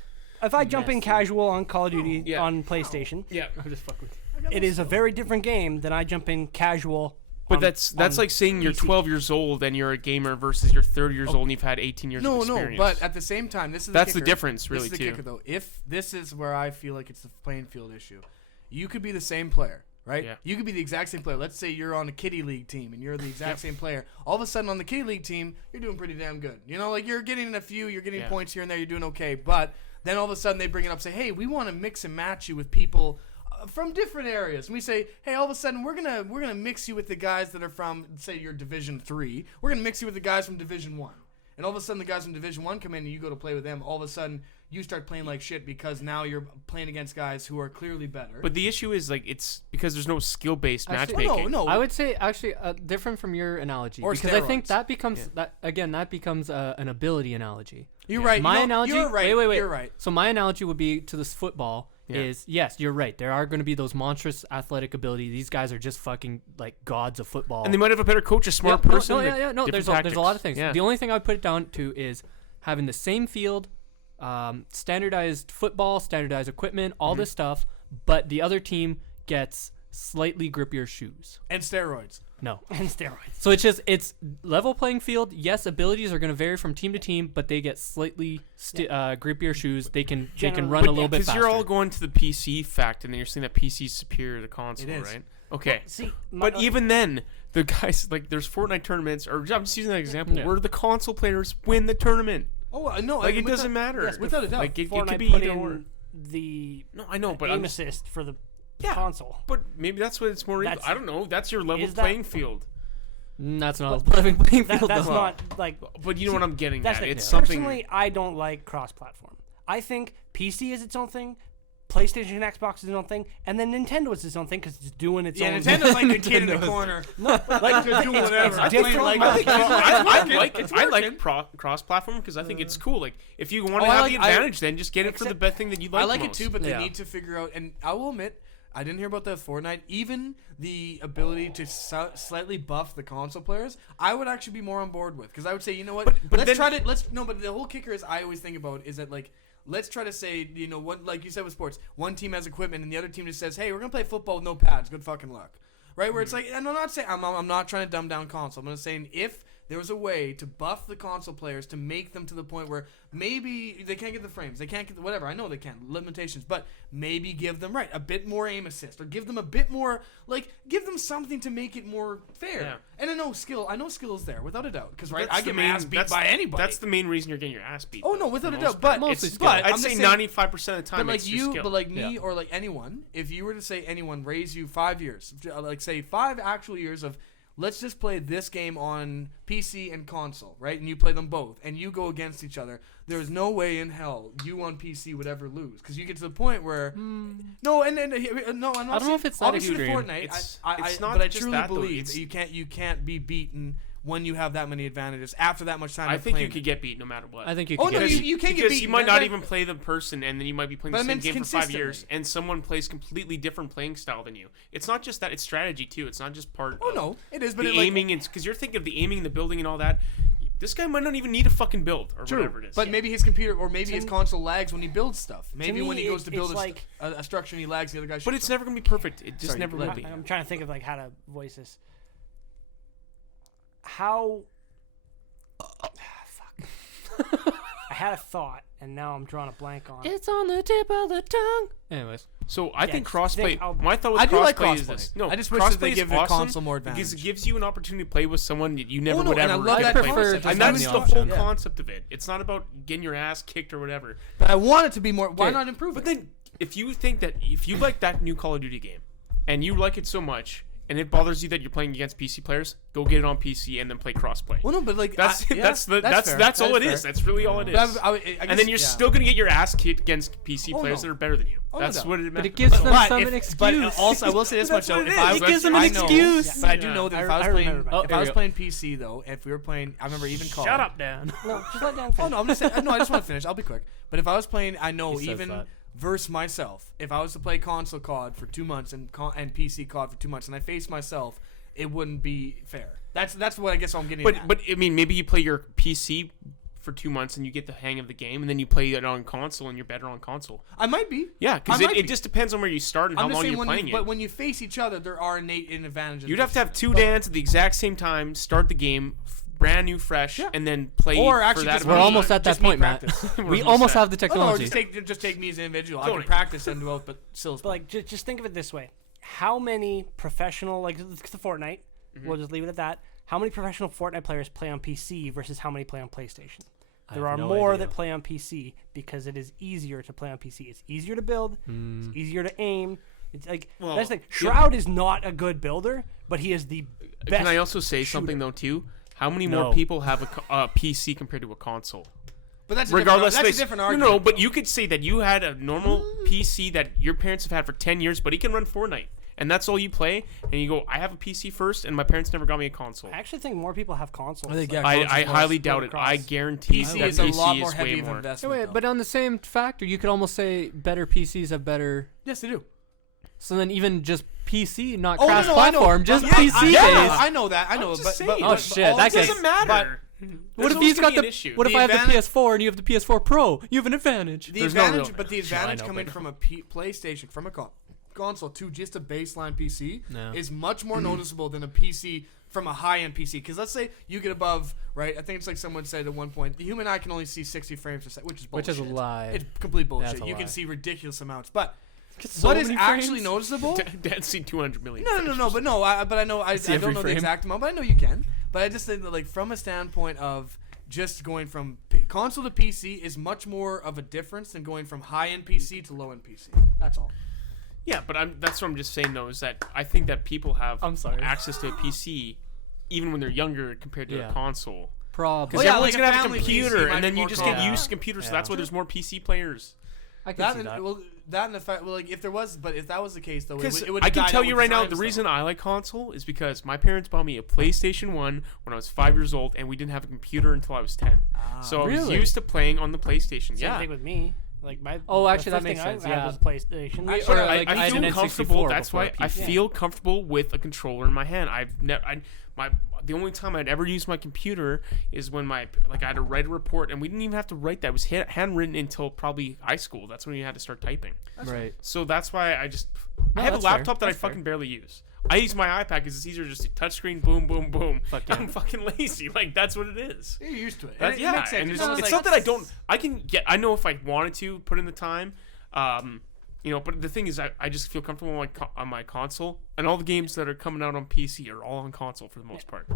if I jump in casual on Call of Duty Yeah. on PlayStation, Yeah. I'm just fucking. it is a very different game than I jump in casual. But on- that's on like saying you're PC. 12 years old and you're a gamer versus you're 30 years old and you've had 18 years No, of experience. but at the same time, this is That's the the kicker. difference, really, This is the too. kicker, though. If this is where I feel like it's the playing field issue, you could be the same player, right? Yeah. You could be the exact same player. Let's say you're on a kiddie league team and you're the exact same player. All of a sudden, on the kiddie league team, you're doing pretty damn good. Like you're getting you're getting Yeah. points here and there. You're doing okay. But then all of a sudden, they bring it up, say, "Hey, we want to mix and match you with people." From different areas, and we say, "Hey, all of a sudden, we're gonna mix you with the guys that are from, say, your Division 3. We're gonna mix you with the guys from Division 1." And all of a sudden, the guys from Division 1 come in, and you go to play with them. All of a sudden, you start playing like shit because now you're playing against guys who are clearly better. But the issue is it's because there's no skill-based Actually- matchmaking. no, I would say actually different from your analogy Or because I think steroids. that becomes that becomes an ability analogy. you're right. My No, analogy. You're right. Wait. You're right. So my analogy would be to this football. Yeah. Is yes, you're right. There are going to be those monstrous athletic ability. These guys are just fucking like gods of football. And they might have a better coach, a smart Yeah, person. No, like, no. different There's a lot of tactics. things. Yeah. The only thing I would put it down to is having the same field, standardized football, standardized equipment, all this stuff, but the other team gets slightly grippier shoes. And steroids. No. and steroids. So it's level playing field. Yes, abilities are going to vary from team to team, but they get slightly grippier shoes. They can Generally. run a little bit Because faster. you're all going to the PC fact, and then you're saying that PC is superior to console, It is. right? Okay. See, But even then, the guys there's Fortnite tournaments, or I'm just using that example, Yeah. where the console players win the tournament. Oh no, Like it doesn't matter. yes, without a doubt. Like it Fortnite could be put either in or. the No, I know, but aim I'm, assist for the Yeah. console. but maybe that's what it's more. That's- I don't know. That's your level is that- playing field. That's not a level playing field. That's though. not like. But you know what I'm getting That's at. the, It's something. Personally, I don't like cross-platform. I think PC is its own thing, PlayStation and Xbox is its own thing, and then Nintendo is its own thing because it's doing its Yeah, own. Nintendo's like the kid in the Nintendo's- corner. like Just do whatever. It's different. Like, I like cross-platform because I think it's cool. Like if you want to Oh, I have like- the advantage, then just get it for the Except- best thing that you like. I like it most. too, but they Yeah. need to figure out. And I will admit, I didn't hear about that with Fortnite. Even the ability to slightly buff the console players, I would actually be more on board with, because I would say, you know what? But let's then- try to no. But the whole kicker is, I always think about is that like. Let's try to say, you know what, like you said with sports, one team has equipment and the other team just says, hey, we're gonna play football with no pads. Good fucking luck, right? Where it's like, and I'm not saying I'm not trying to dumb down console. I'm just saying if there was a way to buff the console players to make them to the point where maybe they can't get the frames, they can't get whatever. I know they can't, limitations, but maybe give them a bit more aim assist, or give them a bit more, like, give them something to make it more fair. Yeah. And I know skill is there without a doubt, because I That's get the my ass beat by anybody. That's the main reason you're getting your ass beat. Oh though, no, without for a the most doubt. part. But Mostly it's skill. but I'd I'm say just saying, 95% of the time but like it's your you, skill. but like me, Yeah. or like anyone, if you were to say anyone raise you 5 years, like say 5 actual years of, let's just play this game on PC and console, right? And you play them both, and you go against each other. There's no way in hell you on PC would ever lose, because you get to the point where no, and no, I'm not. I don't know saying- if it's that obviously extreme. Fortnite. It's It's not but I just truly that, though. believe It's- that you can't be beaten when you have that many advantages after that much time. I of think you playing could it. get beat no matter what. I think you Oh can no, get you can't get because beat. you might That- not that- even play the person, and then you might be playing But the I same meant game for 5 years, consistently. and someone plays completely different playing style than you. It's not just that; it's strategy too. It's not just part. Oh of no, it is. But the it, like, aiming, and because you're thinking of the aiming, and the building, and all that. This guy might not even need a fucking build or whatever it is. But maybe his computer or maybe To his me- console lags when he builds stuff. Maybe when me, he goes to build it's like- a structure and he lags, the other guy. But it's never gonna be perfect. It just Sorry, never let will me- be. I'm trying to think of like how to voice this. How? Fuck. I had a thought, and now I'm drawing a blank on it. It's on the tip of the tongue. Anyways, So I Yeah, think just crossplay. think I'll- My thought with I do like crossplay is crossplay. this. No, I just wish that they crossplay is give the awesome console more because it advantage. gives you an opportunity to play with someone that you never no, would and I ever love get that to play prefer with. just And that's having the the whole option. concept of it. It's not about getting your ass kicked or whatever. But I want it to be more. Why Okay, not improve But it? then, if you think that if you like that new Call of Duty game, and you like it so much, and it bothers you that you're playing against PC players, go get it on PC and then play crossplay. Well, no, but like That's yeah, that's fair. that's all That it is. fair. That's really all it is. But I And guess- then you're yeah. still gonna get your ass kicked against PC Oh, players no. that are better than you. Oh, no That's doubt. what it. but it gives them But some if- an excuse. But also, I will say this much That's though. what it If is. I It was, gives them I an know- excuse. But I do Yeah. know that if I I was remember playing, about that. if Oh, I was here we playing PC though, if we were playing, I remember even COD. Shut up, Dan. No, just let Dan Oh finish. no, I'm just saying. No, I just want to finish. I'll be quick. But if I was playing, I know He says even that. versus myself. If I was to play console COD for 2 months and PC COD for 2 months, and I faced myself, it wouldn't be fair. That's what I guess I'm getting. at. But I mean, maybe you play your PC for 2 months and you get the hang of the game, and then you play it on console and you're better on console. I might be. Yeah, because I might it be. just depends on where you start and how I'm just long saying you're when playing you, it. but when you face each other, there are innate advantages. You'd have to have two But- Dans at the exact same time, start the game, brand new, fresh, Yeah. and then play. Or for actually that just We're amount of almost time. at that just me point, Matt. practice. We're We almost almost there. have the Oh, no, technology. just take me as an individual. I Totally. can practice and do both, but still. But like, just think of it this way: how many professional, like the Fortnite, we'll just leave it at that. How many professional Fortnite players play on PC versus how many play on PlayStation? I There have are no more idea. that play on PC because it is easier to play on PC. It's easier to build. Mm. It's easier to aim. It's like Well, that's the thing. yeah. Shroud is not a good builder, but he is the best. Can I also say something though too? How many No. more people have a PC compared to a console? But that's Regardless, that's a they- different no, argument. no, but you could say that you had a normal PC that your parents have had for 10 years, but he can run Fortnite, and that's all you play. And you go, I have a PC first, and my parents never got me a console. I actually think more people have consoles. I think, Like, yeah, I consoles highly more doubt it. across. I guarantee PC that is a PC lot more is heavy way of more. investment. Wait, though. but on the same factor, you could almost say better PCs have better. yes, they do. So then even just PC, not Oh, no, cross no, I know. platform, just Yeah, PC yeah, based. I know that. I know. just But saying. Oh, shit, all that I'm guy's- saying- doesn't matter. What if There's he's got always gonna be the? an issue. What if The I have the advantage- PS4 and you have the PS4 Pro? You have an advantage. The There's no advantage, real but the advantage. Sure, I advantage know, coming but- from a PlayStation, from a console to just a baseline PC No. is much more noticeable than a PC from a high-end PC. Because let's say you get above, right? I think it's like someone said at one point, the human eye can only see 60 frames per second, which is bullshit. Which is a lie. It's complete bullshit. That's a You lie. can see ridiculous amounts, but So what is many actually frames? noticeable? Dad's seen 200 million. No, but no, I see don't every know the frame. exact amount, but I know you can. But I just think that, like, from a standpoint of just going from console to PC is much more of a difference than going from high-end PC to low-end PC. That's all. Yeah, but that's what I'm just saying though, is that I think that people have I'm sorry. access to a PC even when they're younger compared to Yeah. a console. Probably. Because Oh, yeah, everyone's like a gonna have a family PC computer, might and then be you more just get common. used to computers, so Yeah. that's why there's more PC players. I can That see and, that. well, that and the fact, well, like if there was, but if that was the case though, Because it would I can tell you right now, the reason I like console is because my parents bought me a PlayStation 1 when I was 5 years old, and we didn't have a computer until I was 10. So I was Really? used to playing on the PlayStation. Same Yeah. thing with me. Like my Oh, the actually, that first makes thing I sense, had yeah. was PlayStation. Actually, Or like, I I had feel an comfortable. N64 That's why before I PC. feel comfortable with a controller in my hand. The only time I'd ever use my computer is when I had to write a report, and we didn't even have to write that. It was handwritten until probably high school. That's when you had to start typing. Right. So that's why I No, have a that's fair. laptop that I That's fair. fucking barely use. I use my iPad because it's easier just to touchscreen, boom, boom, boom. Fuck yeah. I'm fucking lazy. Like that's what it is. You're used to it. That's, And yeah, it makes sense. and It's it's, almost it's like- not that I don't. I can get. I know if I wanted to put in the time. But the thing is, I just feel comfortable on my console, and all the games that are coming out on PC are all on console for the most part.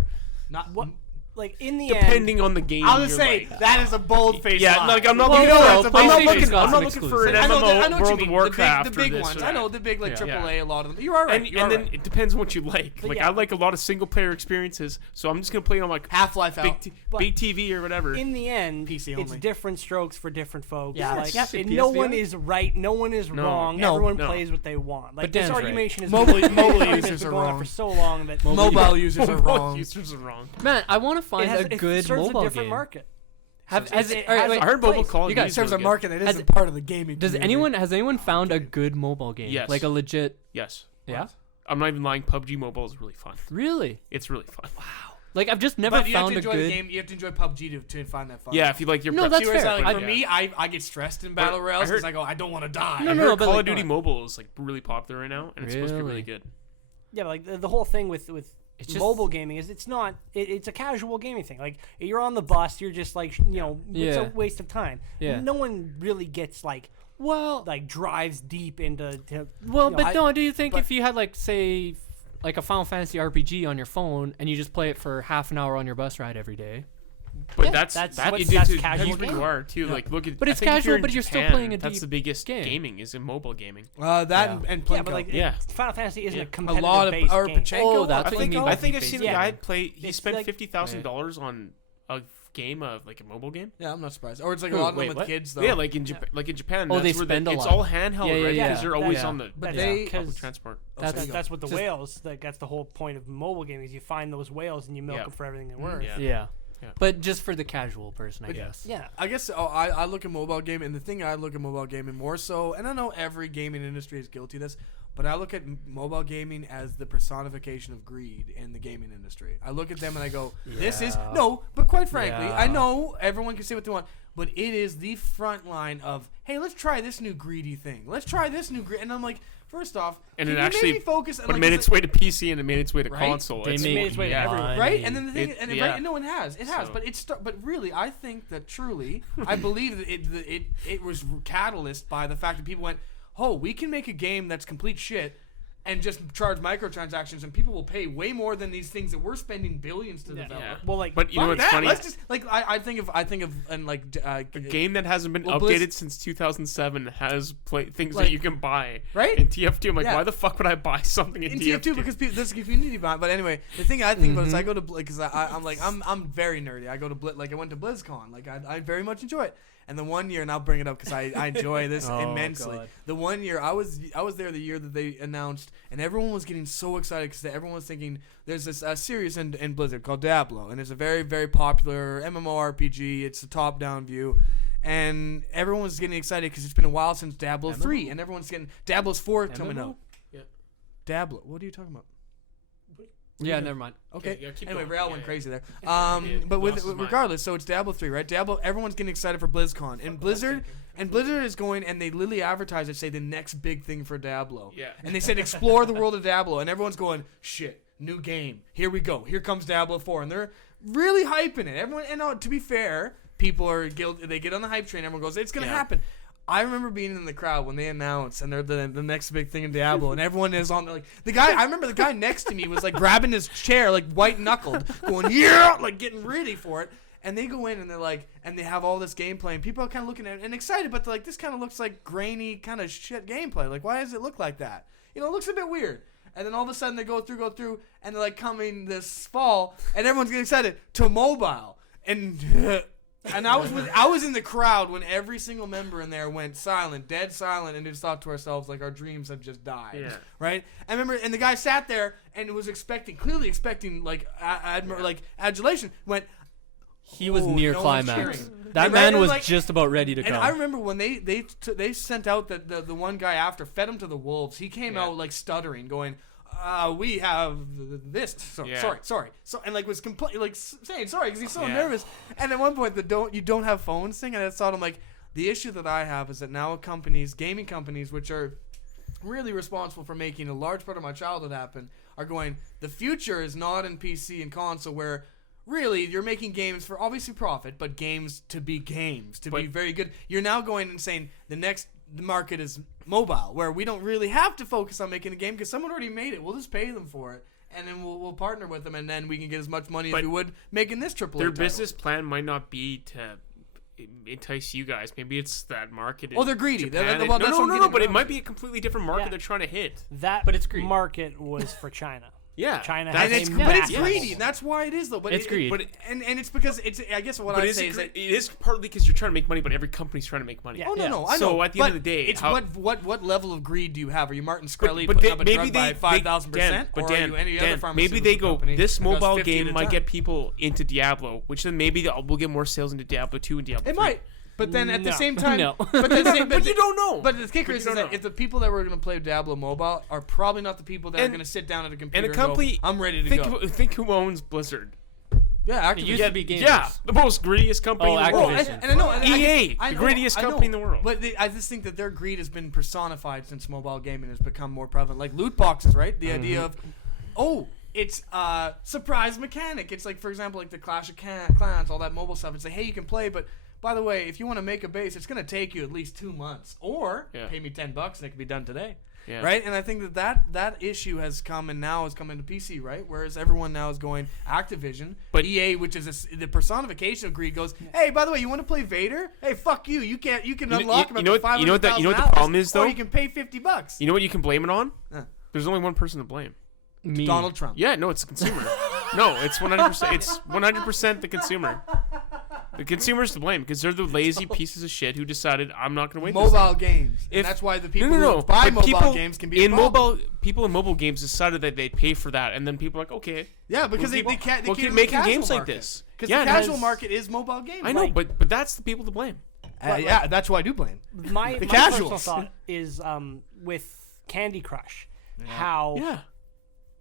Not What? Like in the Depending on the game. I'll just you're say like- that is a bold face. Yeah, lie. like I'm not Well, looking. no, for, no, I'm not PlayStation's looking. got I'm some not looking for an exclusives. I know, MMO, I know what you World mean. of Warcraft, the big or this ones. or I know that. the big like Yeah. AAA. A lot of them. You're all right. And, You're and all then right. it depends on what you like. But Like yeah. I like a lot of single player experiences, so I'm just gonna play it on like Half-Life big, out. big TV or whatever. in the end, PC it's only. different strokes for different folks. Yeah, like, it's and PSVR. no one is right, no one is No. wrong. No. Everyone No. plays what they want. Like But this Dan's right. argument is Mobile argument's users been are going on wrong. for so long that Mobile users are wrong. Users are wrong. Man, I want to find a it good serves mobile a different game. market. Has it it, all right, has wait, a I heard mobile place. Call of You Duty guys- is Serves a really good. market that Has- isn't part of the gaming. Does community. has anyone found a good mobile game? Yes. Like a legit. Yes. Yeah. I'm not even lying. PUBG Mobile is really fun. Really? It's really fun. Like I've just never But you have found to a enjoy good. the game. You have to enjoy PUBG to find that fun. Yeah, if you like your No, prep that's See, whereas, fair. like, for Yeah. me, I get stressed in battle I royales because heard- I go, I don't want to die. No, I no, heard but Call like, of Duty no. Mobile is like really popular right now, and it's supposed to be really Really? good. Yeah, but, like the whole thing with It's just- mobile gaming is it's not it's a casual gaming thing. Like you're on the bus, you're just like it's Yeah. a waste of time. Yeah. No one really gets like drives deep into. Well, you know, but I- no, do you think but- if you had like say like a Final Fantasy RPG on your phone and you just play it for half an hour on your bus ride every day? But Yeah, that's that's that what- you that's did casual where you gaming. are too. Yeah. Like look at. But I it's think if casual, in but you're still Japan, playing a That's deep the biggest game. gaming is in mobile gaming. That Yeah. and Yeah, Plinko. but like Yeah. Final Fantasy isn't Yeah. a A competitive lot of based or game. Pachinko. Oh, that's I what think you mean I by think I've deep seen based a guy gaming. play. He It's spent like- $50,000 on a game of like a mobile game. Yeah, I'm not surprised. Or it's like Who, a lot of wait, them with what? kids though. Yeah, like in Japan. Oh, that's they where spend a it's lot. all handheld, Yeah, yeah, right? yeah. Because they're always Yeah. on the But That's they- because public transport. that's, you that's what the Just- whales. Like that's the whole point of mobile gaming is you find those whales and you milk Yeah. them for everything they're worth. Yeah. Yeah. Yeah. But just for the casual person, I But- guess. Yeah. I guess I look at mobile gaming, and the thing I look at mobile gaming more so, and I know every gaming industry is guilty of this, but I look at mobile gaming as the personification of greed in the gaming industry. I look at them and I go, this is Yeah. no, but quite frankly, I Yeah. know everyone can say what they want, but it is the front line of, hey, let's try this new greedy thing. Let's try this new greedy, and I'm like, first off, And can it you actually- maybe focus? But it made its way to PC and it made its way to Right? console. They It's made its way to yeah. everyone. Right, and then the thing, It- and yeah. right, and no one has. It has, So- but but really, I think that truly, I believe that it was catalyst by the fact that people went, oh, we can make a game that's complete shit, and just charge microtransactions, and people will pay way more than these things that we're spending billions to develop. Yeah. Well, like But you know Fuck what's that. funny? Let's just like I think of and like A game that hasn't been Well, updated Blizz- since 2007 has things Like- that you can buy Right? in TF2. I'm like, Yeah. why the fuck would I buy something in, in TF2? TF2 because there's a community behind. But anyway, the thing I think about is I go to because I'm like I'm very nerdy. I go to I went to BlizzCon. Like I very much enjoy it. And the one year, and I'll bring it up because I enjoy this Oh, immensely. God. The one year I was there the year that they announced, and everyone was getting so excited because everyone was thinking there's this series in Blizzard called Diablo, and it's a very very popular MMORPG. It's a top down view. And everyone was getting excited because it's been a while since Diablo 3, and everyone's getting Diablo's 4 coming MMO? out. Yeah. Diablo. What are you talking about? Yeah, never mind. Okay. Yeah, keep Anyway, going. Real Yeah, went yeah. crazy there. Yeah, But lost his mind. regardless, so it's Diablo 3, right? Diablo. Everyone's getting excited for BlizzCon, and Blizzard is going, and they literally advertise it, say the next big thing for Diablo. Yeah. And they said explore the world of Diablo, and everyone's going, shit, new game. Here we go. Here comes Diablo 4, and they're really hyping it. Everyone, and to be fair, people are guilty. They get on the hype train. Everyone goes, it's gonna Yeah. happen. I remember being in the crowd when they announced, and they're the next big thing in Diablo, and everyone is on like the guy. I remember the guy next to me was like grabbing his chair, like white knuckled, going yeah, like getting ready for it. And they go in and they're like, and they have all this gameplay, and people are kind of looking at it and excited, but they're like, this kind of looks like grainy kind of shit gameplay. Like, why does it look like that? You know, it looks a bit weird. And then all of a sudden they go through, and they're like coming this fall, and everyone's getting excited to mobile. And I was in the crowd when every single member in there went silent, dead silent, and just thought to ourselves like our dreams have just died. Yeah. Right? I remember, and the guy sat there and was clearly expecting like adulation. Went. He was "Oh, near no one's climax. cheering." That And man right, was like- just about ready to And come. I remember when they sent out the one guy after, fed him to the wolves. He came Yeah. out like stuttering, going, "We have this." Yeah. Sorry. So and like was saying sorry because he's so Yeah. nervous. And at one point, you don't have phones thing, and I thought I'm like, the issue that I have is that now gaming companies, which are really responsible for making a large part of my childhood happen are going, the future is not in PC and console where really you're making games for obviously profit, but games to be very good. You're now going and saying the market is mobile, where we don't really have to focus on making a game because someone already made it. We'll just pay them for it. And then we'll partner with them, and then we can get as much money as we would making this AAA Their title. business plan might not be to entice you guys. Maybe it's that market. Oh, they're greedy. Japan. Well, that's what I'm getting but it around might to. be a completely different market Yeah. they're trying to hit. That But it's greed. market was for China. Yeah, China that's- has And a but it's massive- greedy. And that's why it is, though. But It's greed. But and it's because it's. I guess what But I is say it, is that. it is partly because you're trying to make money, but every company's trying to make money. Yeah. Oh no, I know. So at the end but of the day, it's how- what level of greed do you have? Are you Martin Shkreli But putting they, up a maybe drug by 5,000%, but or Dan, are you any Dan, other maybe pharmaceutical they go, company this that costs mobile 50 at game a might time? get people into Diablo, which then maybe we'll get more sales into Diablo 2 and Diablo It 3. might. But then at the No. same time, No. but, But you don't know. But the kicker But is you don't that know. if the people that were going to play Diablo Mobile are probably not the people that are And- going to sit down at a computer and a company, go, I'm ready to think, go. Think who owns Blizzard. Yeah, It Activision. used to be gamers. Yeah, the most greediest company Oh, in the Well, world. Activision. and I know, and EA, I the know, greediest I know. company in the world. But I just think that their greed has been personified since mobile gaming has become more prevalent. Like loot boxes, right? The idea of, it's a surprise mechanic. It's like, for example, like the Clash of Clans, all that mobile stuff. It's like, hey, you can play, but by the way, if you want to make a base, it's going to take you at least 2 months. Or pay me $10 and it can be done today. Yeah. Right? And I think that issue has come and now has come into PC, right? Whereas everyone now is going Activision, but EA, which is the personification of greed, goes, hey, by the way, you want to play Vader? Hey, fuck you. You can unlock him at you know what the $500,000, problem is, though? Or you can pay $50. You know what you can blame it on? Uh. There's only one person to blame. Me. Donald Trump. Yeah, no, it's the consumer. No, it's 100%. It's 100% the consumer. The consumer's to blame because they're the lazy pieces of shit who decided I'm not going to wait. Mobile games. And If- that's why the people no. who buy But mobile games can be a in problem. people in mobile games decided that they'd pay for that, and then people are like, okay, Yeah, because we'll they can't. They we'll can't keep do making the games casual like market. this. Because Yeah, the and casual has- market is mobile games. I know, but that's the people to blame. Yeah, that's who I do blame. My The personal casuals. thought is with Candy Crush, how Yeah,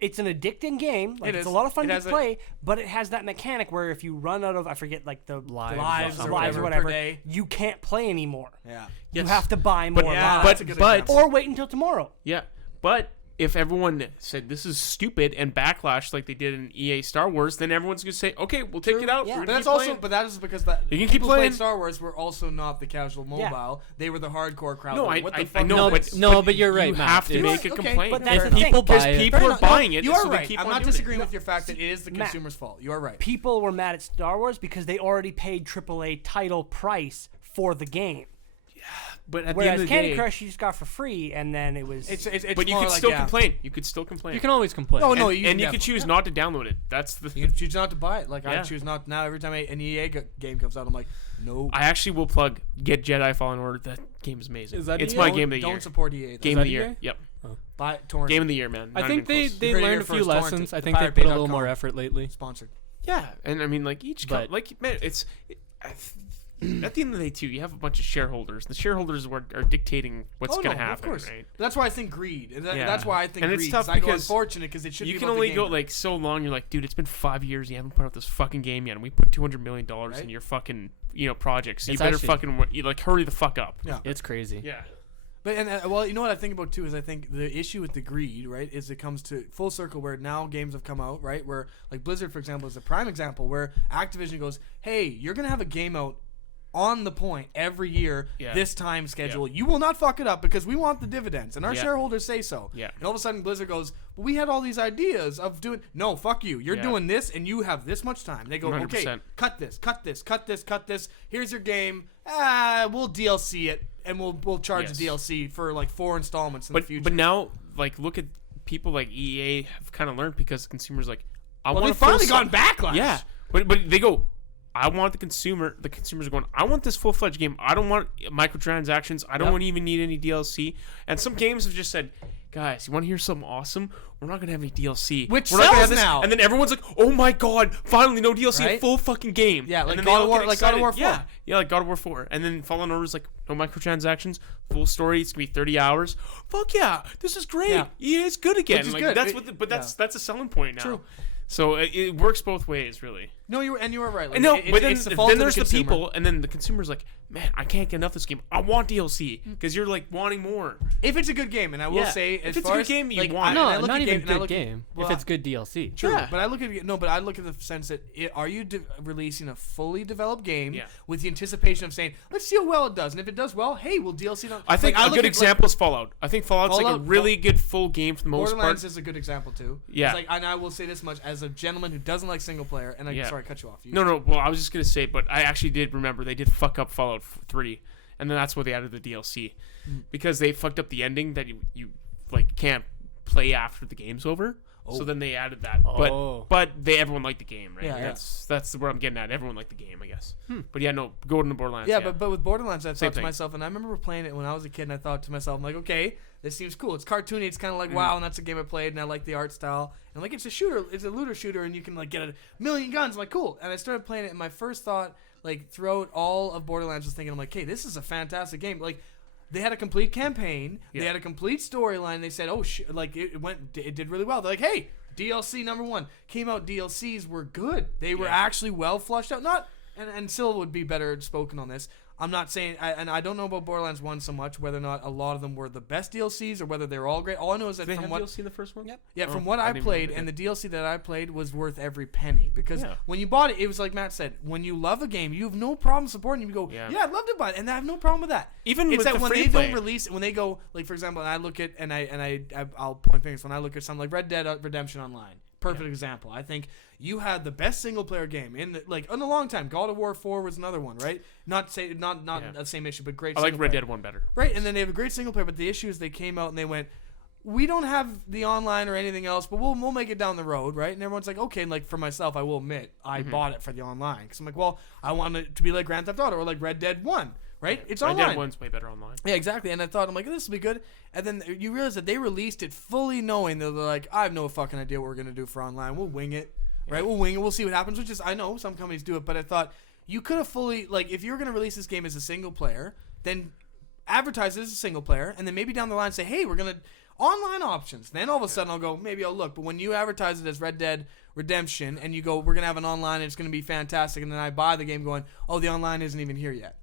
it's an addicting game. Like, It it's is. a lot of fun It to has play, but it has that mechanic where if you run out of, I forget, like the Lives or lives or whatever per whatever, day. you can't play anymore. Yeah. You Yes. have to buy more Yeah, lives. that's a good but- example. Or wait until tomorrow. yeah. But if everyone said this is stupid and backlash like they did in EA Star Wars, then everyone's gonna say, okay, we'll take it out. Yeah. We're But gonna that's keep also, playing. but that is because that You can keep people who played playing. Star Wars were also not the casual mobile. They were the hardcore crowd. No, Like, I- what the I fuck know, is but this? No, but you're right, You Matt. have to It's- make a Okay, complaint. but that's If the thing. people Because buy it, people Fair are enough. No, buying it, You are so they right. keep I'm on not doing disagreeing it. with your fact that it is the Matt. consumer's fault. You are right. People were mad at Star Wars because they already paid AAA title price for the game. But at the end Whereas of the Candy day, Crush you just got for free, and then it was. It's but you more could like, still yeah. complain. You could still complain. You can always complain. No, and, no, and you you can could definitely- choose not to download it. That's the. You can choose not to buy it. Like I Yeah. choose not. Now every time an EA game comes out, I'm like, no. I actually will plug Get Jedi Fallen Order. That game is amazing. Is that it's EA? my Don't- game of the year. Don't support EA. though. Game that of the year. EA? Yep. Buy it, torrent. Game of the year, man. I Not think even they close. they You heard it learned here a few first, torrent lessons. it. I think they put a little more effort lately. Sponsored. Yeah, and I mean, like But- like man, it's at the end of the day too. You have a bunch of shareholders. The shareholders are dictating what's Oh, going no, to of happen, course. right? That's why I think greed. And Yeah. That's why I think And it's greed. tough 'cause I go because unfortunate because it should You be can about the only game. go like so long. You're like, dude, it's been 5 years. You haven't put out this fucking game yet, and we put $200 million Right? in your fucking projects. So you It's better actually- fucking you like hurry the fuck up. Yeah. It's crazy. Yeah. But well, you know what I think about too is I think the issue with the greed, right, is it comes to full circle where now games have come out, right, where like Blizzard, for example, is a prime example where Activision goes, hey, you're gonna have a game out on the point every year, Yeah. this time schedule. You will not fuck it up because we want the dividends, and our Yeah. shareholders say so. Yeah. And all of a sudden, Blizzard goes, but we had all these ideas of doing. No, fuck you. You're Yeah. doing this, and you have this much time. They go, 100%. okay, cut this. Here's your game. We'll DLC it, and we'll charge Yes. the DLC for like 4 installments in the future. But now, like, look at people like EA have kind of learned because the consumers like, I well, want they've finally gotten backlash. Yeah, but they go, I want the consumer. The consumers are going, I want this full fledged game. I don't want microtransactions. I don't even need any DLC. And some games have just said, guys, you want to hear something awesome? We're not gonna have any DLC. Which We're not gonna have sells this. now. And then everyone's like, oh my god, finally no DLC, a Right? full fucking game. Yeah, And like then they God of all War- get like God of excited. War 4. Yeah, like God of War 4. And then Fallen Order's like, no microtransactions, full story. It's gonna be 30 hours. Fuck yeah, this is great. Yeah. EA is good again. Which is like, good. That's what. That's a selling point now. True. So it works both ways, really. No, you were right. Like, I know, it- but then, it's the fault of there's the consumer. people, and then the consumer's like, man, I can't get enough of this game. I want DLC because you're like wanting more. If it's a good game, and I will Yeah. say, If as it's a far good as, game, you like, want I- it. and I No, look not at even and I good look at- game. well, If it's good DLC. True, Yeah. but I look at the sense that are you releasing a fully developed game Yeah. with the anticipation of saying, let's see how well it does, and if it does well, hey, we'll DLC. I think like, a good example is Fallout. I think Fallout's like a Fallout- really good full game for the most Borderlands part. is a good example too. Yeah. It's like, and I will say this much as a gentleman who doesn't like single player, and Yeah. sorry, I cut you off. No. Well, I was just gonna say, but I actually did remember they did fuck up Fallout 3, and then that's why they added the DLC because they fucked up the ending that you like can't play after the game's over. So then they added that. Oh. But everyone liked the game, right? Yeah, yeah. That's where I'm getting at. Everyone liked the game, I guess. But yeah, no, go to Borderlands. Yeah, but with Borderlands, I Same thought to thing. myself, and I remember playing it when I was a kid, and I thought to myself, I'm like, okay, this seems cool. It's cartoony. It's kind of like WoW, and that's a game I played, and I like the art style. And like, it's a shooter. It's a looter shooter, and you can like get a million guns. I'm like, cool. And I started playing it, and my first thought, like throughout all of Borderlands, was thinking, I'm like, hey, this is a fantastic game. Like, they had a complete campaign. They Yeah. had a complete storyline. They said, oh, like it did really well. They're like, hey, DLC number 1 came out. DLCs were good. They were actually well flushed out. Not and Syl would be better spoken on this. I'm not saying, and I don't know about Borderlands 1 so much, whether or not a lot of them were the best DLCs or whether they were all great. All I know is that Did they from have what DLC in the first one? yeah, Oh, from what I I didn't played remember and the DLC that I played was worth every penny because Yeah. when you bought it, it was like Matt said, when you love a game, you have no problem supporting it. You go, Yeah. yeah, I'd love to buy it, and I have no problem with that. Even It's with that the when free they play. don't release, when they go, like for example, and I look at I'll point fingers when I look at something like Red Dead Redemption Online. Perfect example. I think you had the best single player game in a long time. God of War 4 was another one, right? Not Yeah. the same issue, but great. I like single Red player. Dead 1 better. Right, and then they have a great single player, but the issue is they came out and they went, we don't have the online or anything else, but we'll make it down the road, right? And everyone's like, okay, and like for myself, I will admit, I bought it for the online. Because I'm like, well, I want it to be like Grand Theft Auto or like Red Dead 1, right? It's Red online. Dead 1's way better online. Yeah, exactly. And I thought, I'm like, this will be good. And then you realize that they released it fully knowing that they're like, I have no fucking idea what we're going to do for online. We'll wing it, right? We'll wing it. We'll see what happens, which is, I know some companies do it, but I thought you could have fully, like, if you were going to release this game as a single player, then advertise it as a single player, and then maybe down the line say, hey, we're going to online options. Then all of a sudden I'll go, maybe I'll look. But when you advertise it as Red Dead Redemption and you go, we're going to have an online and it's going to be fantastic, and then I buy the game going, oh, the online isn't even here yet.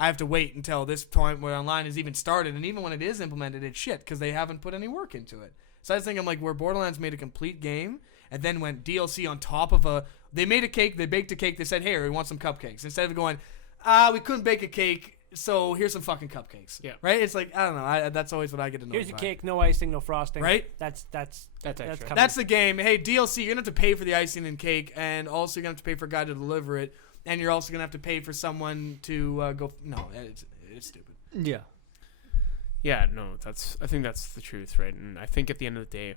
I have to wait until this point where online is even started, and even when it is implemented, it's shit because they haven't put any work into it. So I was thinking, like, where Borderlands made a complete game and then went DLC on top of they made a cake, they baked a cake, they said, hey, we want some cupcakes. Instead of going, we couldn't bake a cake, so here's some fucking cupcakes. Yeah. Right? It's like, I don't know, that's always what I get to know. Here's your cake, no icing, no frosting. Right? That's extra. coming. That's the game. Hey, DLC, you're going to have to pay for the icing and cake, and also you're going to have to pay for a guy to deliver it, and you're also going to have to pay for someone to go. No, it's stupid. Yeah. Yeah, no, I think that's the truth, right? And I think at the end of the day,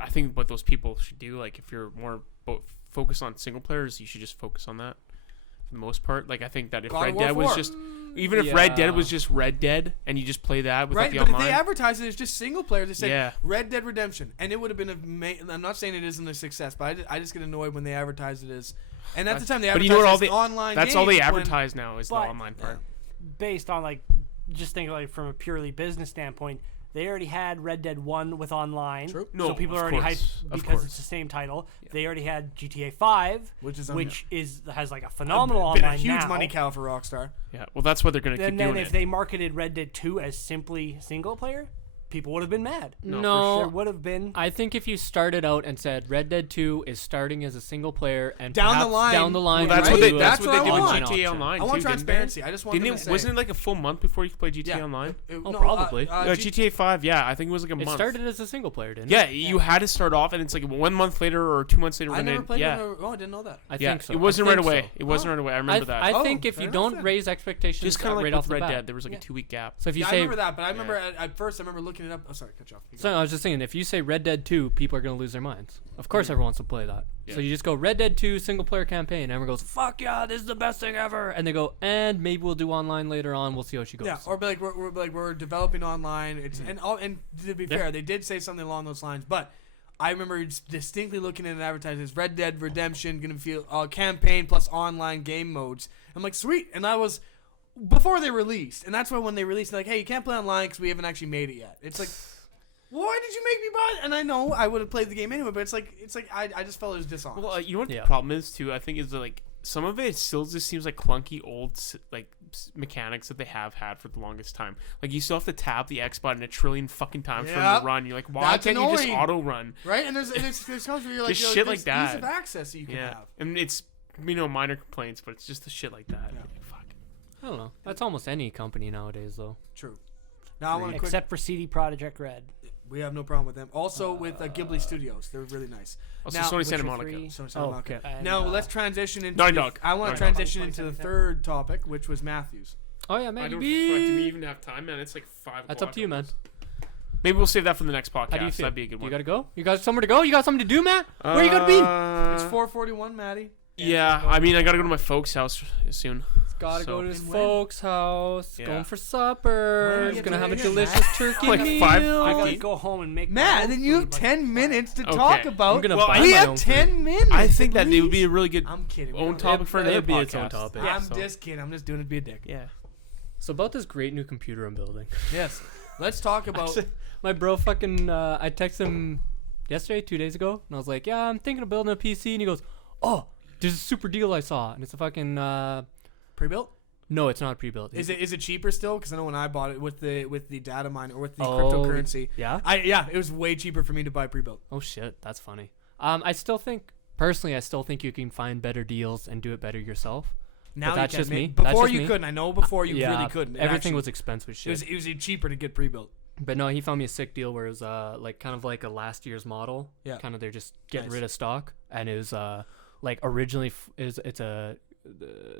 I think what those people should do, like if you're more focused on single players, you should just focus on that for the most part. Like I think that if God of Red War Dead was 4. just, even if Red Dead Yeah. was just Red Dead and you just play that without Right, the but if online, they advertised it as just single player, they said Yeah. Red Dead Redemption, and it would have been I'm not saying it isn't a success, but I just get annoyed when they advertise it as. And at the time they but advertised you know what? All as the online. that's all they games when- advertise now is the But- online part. based on like just think like from a purely business standpoint, they already had Red Dead 1 with online. True. No, so people of are already course, hyped of because course. it's the same title. They already had GTA 5, Which which is has like a phenomenal been a online huge now. money cow for Rockstar. Yeah, well, that's what they're gonna keep And then doing. if they marketed Red Dead 2 as simply single player, people would have been mad. No, There would have been. I think if you started out and said Red Dead 2 is starting as a single player and Down the perhaps line- down the line, Well, that's Right? what they. do That's a what what they did with want. GTA Online. I want too, transparency. I just want Didn't them it? to say. Wasn't it like a full month before you could play GTA Yeah. Online? probably. GTA 5. Yeah, I think it was like a It month. started as a single player, didn't Yeah, it? you had to start off, and it's like 1 month later or 2 months later. I when never they, played yeah. it. Oh, I didn't know that. I Yeah, think so. it wasn't I right think away. so. It wasn't right away. I remember that. I Oh, think if fair you enough don't then. raise expectations Just kind of like right with off the Red bat. Dead, there was like Yeah. a 2-week gap. So if you Yeah, I say remember that, but I remember at first I remember looking it up. Oh, sorry, cut you off. So I was just thinking, if you say Red Dead 2, people are going to lose their minds. Of course, everyone wants to play that. Yeah. So you just go Red Dead 2 single player campaign. And everyone goes, "Fuck yeah, this is the best thing ever!" And they go, "And maybe we'll do online later on. We'll see how she goes." Yeah, or be like we're developing online. It's and to be fair, they did say something along those lines. But I remember distinctly looking at an advertisement as Red Dead Redemption going to feel campaign plus online game modes. I'm like, sweet, and that was before they released, and that's why when they released, they're like, hey, you can't play online because we haven't actually made it yet. It's like, Why did you make me buy it? And I know I would have played the game anyway, but it's like I just felt it was dishonest. Well, you know what Yeah. the problem is too? I think is that, like, some of it still just seems like clunky old mechanics that they have had for the longest time. Like, you still have to tap the X button a trillion fucking times for them Yep. to run. You're like, why That's can't you just annoying. auto run? Right? And there's times where you're like, Just yo, shit there's like that. ease of access that you can Yeah, have. and it's minor complaints, but it's just the shit like that. Yeah. Like, fuck. I don't know. That's almost any company nowadays, though. True. Now I want to quick. Except for CD Projekt Red. We have no problem with them. Also with Ghibli Studios, they're really nice. Also, Now, Sony Santa Witcher Monica. 3. So Santa Oh, Monica. okay. And, Now let's transition into. Naughty the- Dog. I want to Naughty Dog. transition into the third topic, which was Matthews. Oh yeah, I man. don't. Do we even have time, man? It's like 5 That's up to you, man. Maybe we'll save that for the next podcast. How do you feel? That'd be a good You one. gotta go? You got somewhere to go? You got something to do, Matt? Where you gonna be? It's 4:41, Maddie. Yeah, I mean, I gotta go to my folks' house soon. Gotta So- go to his And when? folks' house. Yeah. Going for supper. When He's you gonna get have a to delicious turkey Like meal. 5:50. I gotta go home and make my Matt, own and then you have food, like, 10 minutes to Okay. talk I'm about. gonna Well, buy We my have own 10 food. minutes. I think at that it would be least. a really good I'm kidding. own It- topic for another it'd be podcast. its own topic. I'm so. just kidding. I'm just doing it to be a dick. Yeah. So about this great new computer I'm building. Yes. Let's talk about. My bro fucking I texted him yesterday, 2 days ago, and I was like, yeah, I'm thinking of building a PC, and he goes, oh, there's a super deal I saw, and it's a fucking Pre-built? no, it's not pre-built. Is it cheaper still? Because I know when I bought it with the data mine or with the Oh, cryptocurrency, Yeah. it was way cheaper for me to buy pre-built. Oh shit, that's funny. I still think you can find better deals and do it better yourself. Now that's you can. just me. Before That's just you me. couldn't. I know before you yeah, really couldn't. It everything actually- was expensive shit. It was cheaper to get pre-built. But no, he found me a sick deal where it was like kind of like a last year's model. Yeah. Kind of they're just getting Nice. rid of stock, and it was like originally it's a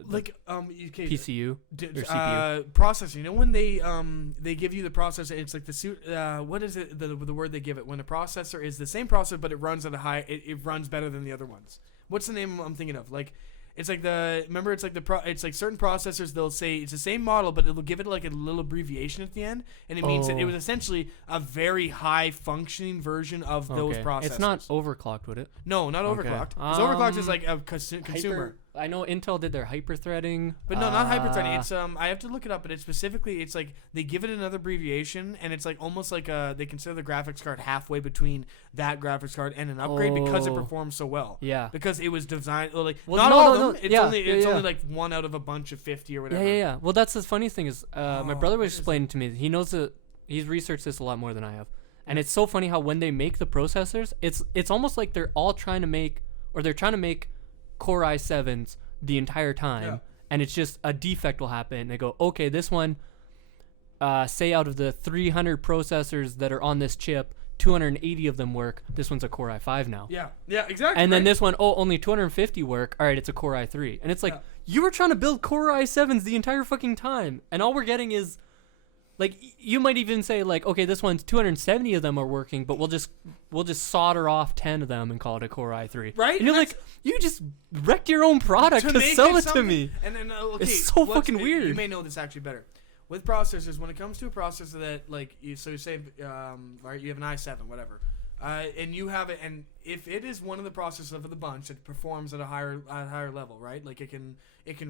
Like okay, PCU. or CPU. processor. You know when they give you the processor, it's like the suit. What is it? The word they give it when the processor is the same processor, but it runs at a high. It runs better than the other ones. What's the name I'm thinking of? Like. It's like it's like it's like certain processors, they'll say it's the same model, but it'll give it like a little abbreviation at the end, and it means that it Oh. was essentially a very high functioning version of those Okay. processors. It's not overclocked, would it? No, not Okay. overclocked. 'Cause overclocked is Um, like a consumer. I know Intel did their hyper threading, But no, not hyper-threading. It's I have to look it up, but it's specifically it's like they give it another abbreviation, and it's like almost like they consider the graphics card halfway between that graphics card and an upgrade because it Oh. performs so well. Yeah. Because it was designed like Well, not no, all no, of them. no. It's Yeah, only yeah, it's yeah. only like one out of a bunch of 50 or whatever. Yeah. Well, that's the funniest thing is my Oh, brother what was is explaining to me. He knows that he's researched this a lot more than I have, and it's so funny how when they make the processors, it's almost like they're all trying to make Core i7s the entire time, Yeah. and it's just a defect will happen. And they go, okay, this one, say out of the 300 processors that are on this chip, 280 of them work. This one's a Core i5 now. Yeah, exactly. And then right? this one, only 250 work. All right, it's a Core i3. And it's like, Yeah. you were trying to build Core i7s the entire fucking time. And all we're getting is, like, you might even say, like, okay, this one's 270 of them are working, but we'll just solder off 10 of them and call it a Core i3. Right? And you're That's- like, you just wrecked your own product to make sell it to something- me. And then okay, It's so what's- fucking You weird. may know this actually better. With processors, when it comes to a processor that like you say, right, you have an i7, whatever, and you have it, and if it is one of the processors of the bunch that performs at a higher level, right? Like it can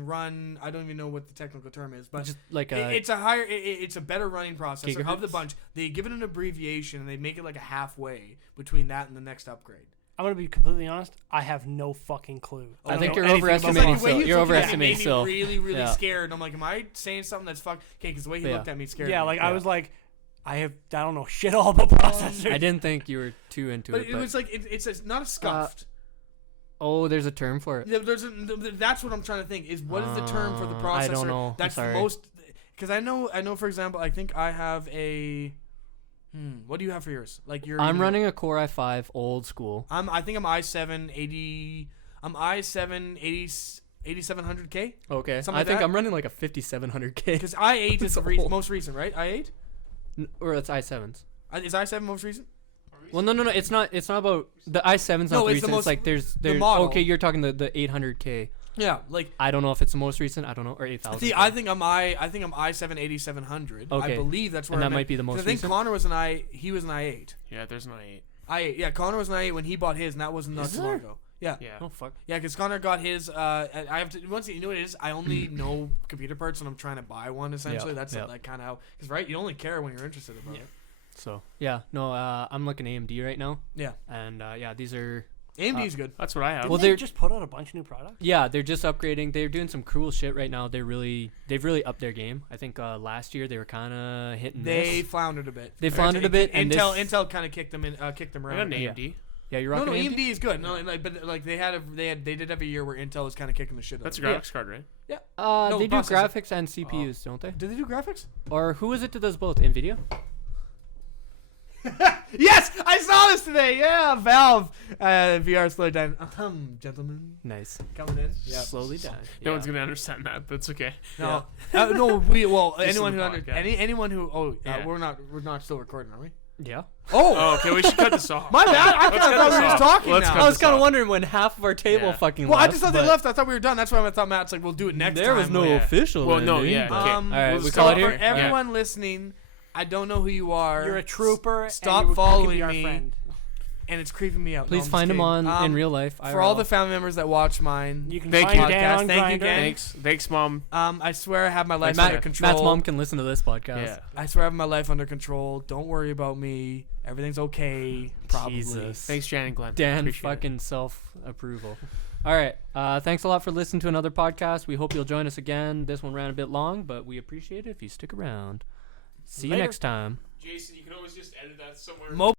run. I don't even know what the technical term is, but Just like it's a higher. It's a better running processor of the Gigahertz? bunch. They give it an abbreviation and they make it like a halfway between that and the next upgrade. I'm gonna be completely honest. I have no fucking clue. I don't think know you're anything about overestimating It's like the way so- he you're looked at me overestimating made me so. really, really Yeah. scared. I'm like, am I saying something that's fuck? Okay, because the way he Yeah. looked at me scared. Yeah, me. like I was like, I don't know shit all about processors. I didn't think you were too into but it. it was like not a scuffed. Oh, there's a term for it. That's what I'm trying to think. Is what is the term for the processor? I don't know. I'm That's the sorry. most. Because I know. For example, I think I have a. What do you have for yours? Like your. I'm running a Core i5 old school. I think I'm i7 80. I'm i7 80 8700K. Okay. Something I like think that? I'm running like a 5700K. Because i8 is the old. most recent, right? i8. Or it's i7s. Is i7 most recent? Well, no. It's not about the i7's. No, Not the it's the recent. most- It's like there's. model. Okay, you're talking the 800K. Yeah, like. I don't know if it's the most recent. I don't know, or 8,000. See, I think I'm i7 8700. I Okay. believe that's where And that I'm at. might be the 'Cause most I think recent? Connor was he was an i8. Yeah, there's an i8. i8, yeah, Connor was an i8 when he bought his, and that wasn't not Is too long there? ago. Yeah, Yeah. Oh fuck. yeah, because Connor got his. I have to once you know what it is. I only know computer parts when I'm trying to buy one. Essentially, Yeah, that's yeah. like kind of how. Because right, you only care when you're interested about it. So yeah, no, I'm looking AMD right now, Yeah, and yeah, these are AMD's good. That's what I have. Didn't Well, they they're- just put out a bunch of new products? they're just upgrading. They're doing some cool shit right now. They've really upped their game. I think last year they were kind of hit and They miss. floundered a bit. They floundered a bit, and Intel this- Intel kind of kicked them I got around. an Yeah. AMD. Yeah, you're No, rocking no, AMD? AMD is good. No, like, but like they did have a year where Intel was kind of kicking the shit out. That's a of them. graphics card, right? No, They do processor. graphics and CPUs, don't they? Do they do graphics? Or who is it that does both? Nvidia? Yes, I saw this today. Yeah, Valve VR slowed down. Gentlemen, Nice. coming in. Slowly down. No one's gonna understand that, but it's okay. No, no. Well, Just anyone in who the under, podcast. anyone who. Oh, Yeah. we're not still recording, are we? Yeah. Oh, Okay, we should cut this off. my bad. I Let's kind of cut thought we this were just off. talking Let's now. cut I was this kind of off. wondering when half of our table Yeah. fucking Well, I left. just thought they but left. I thought we were done. That's why I thought Matt's like, we'll do it next time. There was no Like, official. Well, no, ending, yeah, but- okay. All right, We'll we just call go it here? For everyone listening, I don't know who you are. You're a trooper. Stop and you can following be our me. friend. And it's creeping me out. No, Please I'm just find him kidding. on in Um, real life. For all IRL. the family members that watch mine, You can Thank find you. Dan on Thank you Grindr. again. Thanks, Mom. I swear I have my life Matt- under control. Matt's mom can listen to this podcast. Yeah. I swear I have my life under control. Don't worry about me. Everything's okay. Probably. Jesus. Thanks, Jan and Glenn. Dan Appreciate it. fucking self-approval. All right. Thanks a lot for listening to another podcast. We hope you'll join us again. This one ran a bit long, but we appreciate it if you stick around. See you Later. next time. Jason, you can always just edit that somewhere. Mo-